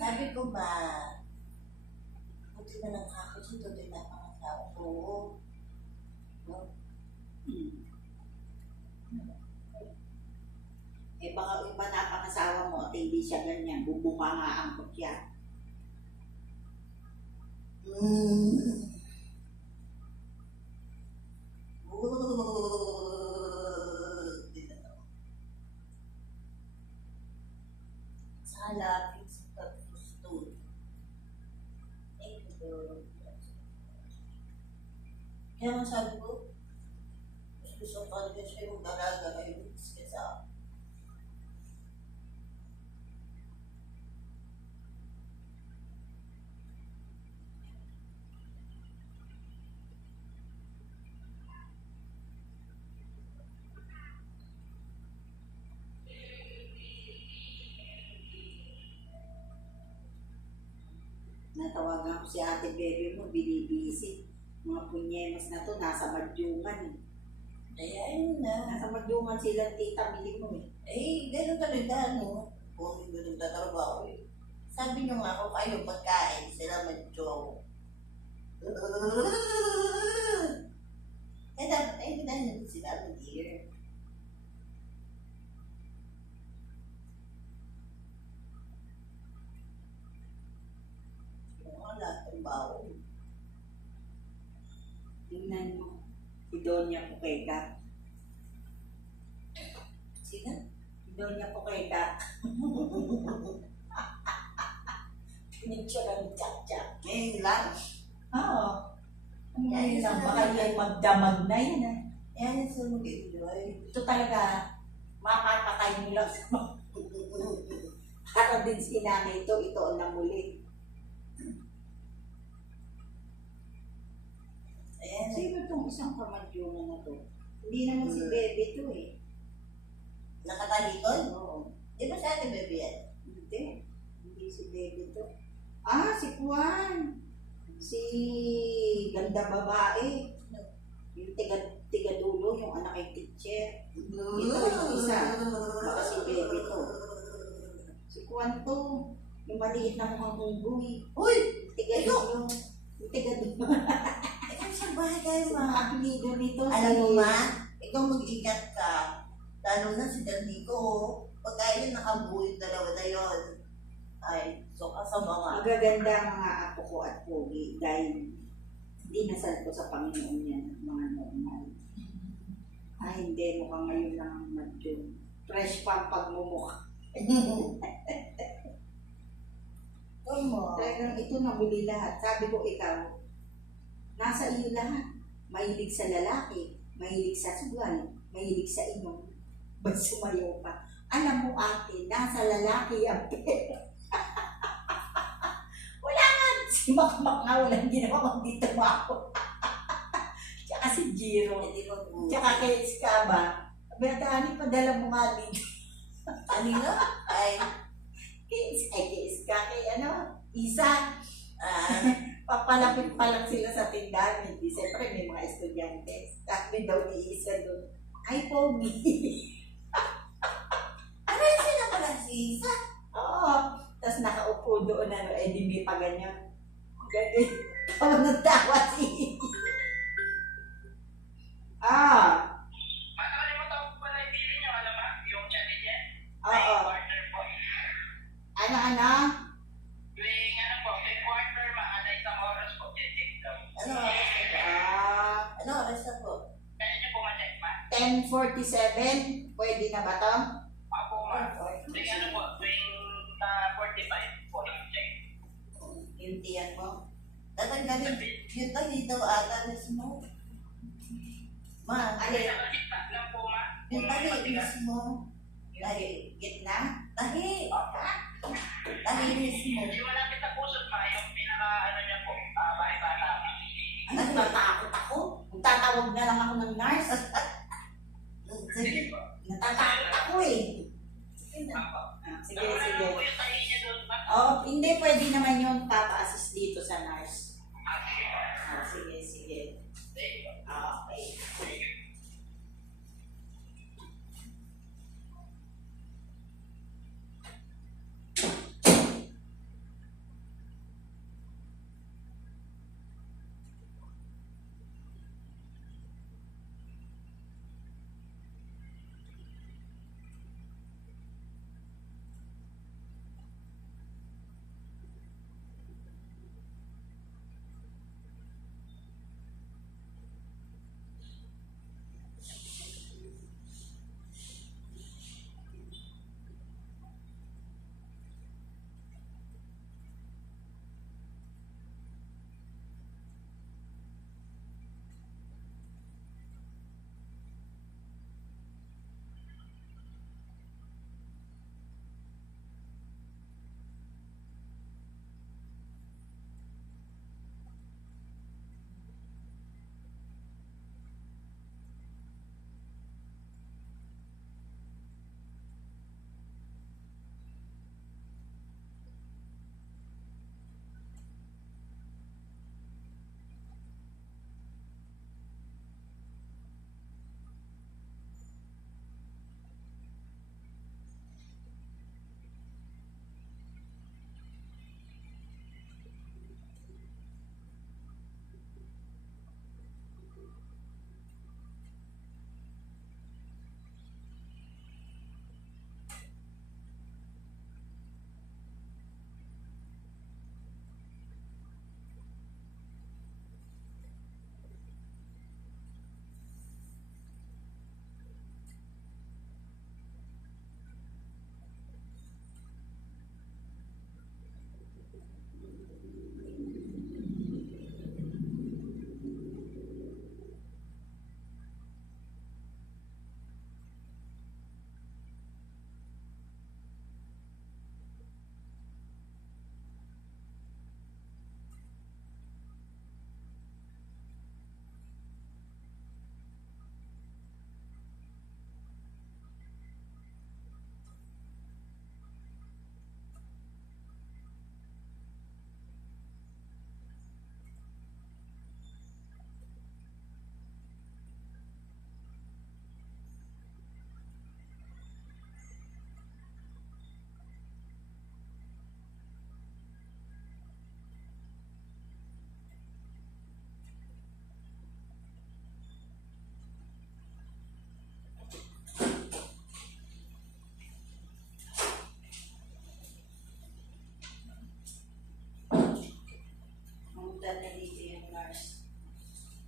Sabi ko ba, buti na lang ako sa tuloy na pangasawa ko. No? Eh baka yung iba na pangasawa mo at hindi siya ganyan, bubungangaan ko siya. Sa lapit sa paggusto. Thank you, Lord. Kaya nga sabi ko, mas gusto ko talaga siya yung dalaga ngayon kaysa Natawagan ko si ate baby mo, binibisi. Mga punyemas na to, nasa Madyungan eh. kaya yun na. Nasa Madyungan silang tita, bili mo eh. Eh, gano'n talaga, no? Kung hindi nagtatrabaho eh. Sabi nyo nga kung kayo pagkain, sila medyo... Eh, dapat ay hindi sila mag-ear. Wala, trabaho. Tingnan mo, si Doña Pukeka. Sino? Si Doña Pukeka. Pinicture ng tsak-tsak. Ngayon lang. Oo. Yan, Ngayon lang, baka yan magdamag na yan ah. Yan yung sa mag-enjoy. Ito talaga, mapapatay mo lang sa mga. Para din si nanay ito ang namuli. Ayan. Sino itong isang Kamadyungan na to? Hindi naman si Bebe to eh. Nakatalikod? Oo. Di ba sa atin, baby yan? Hindi. Hindi si Bebe to. Ah, si Juan. Si ganda babae. Yung tiga-dulo, yung anak kay teacher. Ito yung isa. Baka si Bebe to. Si Juan to. Yung maliit na mukhang unggoy. Uy! Tiga-dulo. Yung tiga-dulo. Ikaw sa bahay kayo, Yung ma. apelido nito. Alam mo, ma, ikaw mag-ingat ka. Lalo na si Dandico, pagka yun nakabuhay dalawa na yun. Ay, so kasama nga. Magaganda ang mga apo ko at pogi dahil dinasal ko sa Panginoon yan at mga normal. Ay, hindi. Mukhang ngayon lang ang madyo. Fresh pa ang pagmumukha. Tama. Talagang ito nahuli lahat. Sabi ko, ikaw, nasa iyo lahat. Mahilig sa lalaki, mahilig sa sugal, mahilig sa inom. Ba't sumayaw pa? Alam mo ate, nasa lalaki ang pera. Wala nga. Si Makmak nga walang ginawa dito ako. Tsaka si Jiro. Hindi ko po. Tsaka kay Iskaba. Beatani, padala mo nga dito. Kanino? Ay, Kay Iska, kay ano, Isa. ah, Papalapit pa lang sila sa tindahan. Hindi, siyempre may mga estudyante. Sabi daw ni Isa doon, ay, pogi. ano yun sila pala si Isa? Oo. Tapos nakaupo doon, ano, eh, di may pa ganyan. Ganyan. Tawa ng tawa si Makakalimutan ko pala yung bilin niyo, alam mo, yung channel niya. Oo. Quarter po. Ano? Yung ano po, may quarter, maada isang oras po, check daw. Ano oras na po? Ano oras na po? Kaya niyo po ma-check ma? 10:47. Pwede na ba to? Ako ma. Yung ano po, tuwing 45 po yung check. Yung tiyan mo? Tatanggalin, yung tahi daw ata mismo. Ma, Alin? Sa kita lang po ma. yung tahi mismo. Yung gitna? Tahi! Opo. linis mo. Yung malapit sa puso pa, yung pinaka ano niya po, bahay bata. Natatakot ako. Magtatawag na lang ako ng nurse. Sige. Natatakot ako eh. Sige na. Sige, Ano sige. po yung tayo niya doon? Oh, hindi pwede naman yung papa-assist dito sa nurse. Sige po. Sige, sige. Sige po. Okay.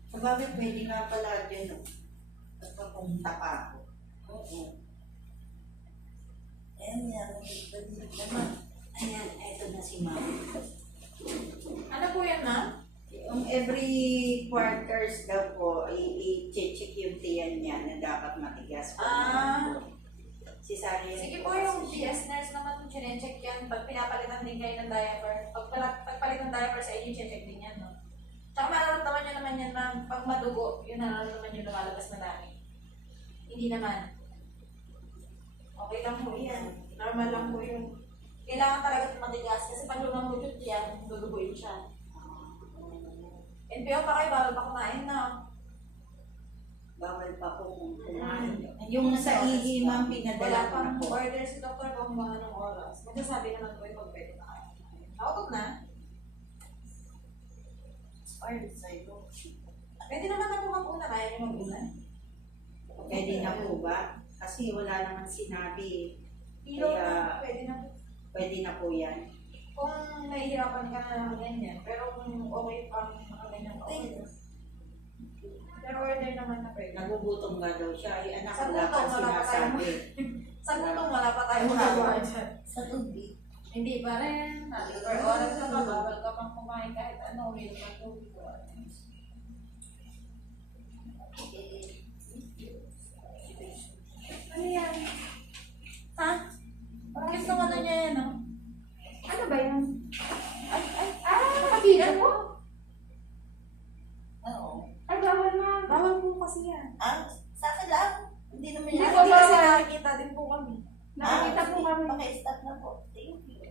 Sabagay, pwede nga pala dyan, no? At papunta pa ako. Oo. Ayan yan. Balik naman. Ayan, eto na si Mama. Ano po yan, ma'am? Yung every quarters daw po, i-check yung tiyan niya na dapat matigas. Si Sari yan Sige po, yung DS nurse naman kung chinecheck yan. Pag pinapalitan din kayo ng diaper, pagpalit ng diaper sa inyo, check din yan, no? Tsaka mararamdaman nyo naman yan, ma'am. Pag madugo, yun nararamdaman nyo lumalabas na dami. Hindi naman. Okay lang po yan. Normal lang po yun. Kailangan talaga matigas kasi pag lumamutod yan, duduguin siya. NPO pa kayo, bawal pa kumain na. Bawal pa po kung kumain. Yung sa ihi, ma'am, pinadala Wala ko na pang po. order si doktor kung mga anong oras. Magsasabi naman po yung pag pwede na kayo. Nakautot na. Expired sa'yo. Pwede naman na po mag-una, kaya nyo mag-una. Pwede na po ba? Kasi wala naman sinabi. Ilaw Kaya- na, pwede na po. Pwede na po yan. Kung nahihirapan ka na ng ganyan, pero kung okay pa nakaganyan, okay na. Pero order naman na pwede. Nagugutom nga daw siya. Ay, anak, Sa wala gutom, pa wala pa tayo. sinasabi. Sa gutong wala pa tayo magagawa dyan. Sa tubig. Hindi pa rin. Per oras na ba, bawal ka pang kumain kahit ano, uminom ng tubig o ano. Ano yan? Ha? Parang gusto ko na niya yan, no? Ano ba Video po? Oo. Ay, bawal na. Bawal po kasi yan. Sa akin lang. Hindi naman Hindi yan. po kasi nakikita din po kami. Nakikita po sige, kami. Paki-stop na po. Thank you.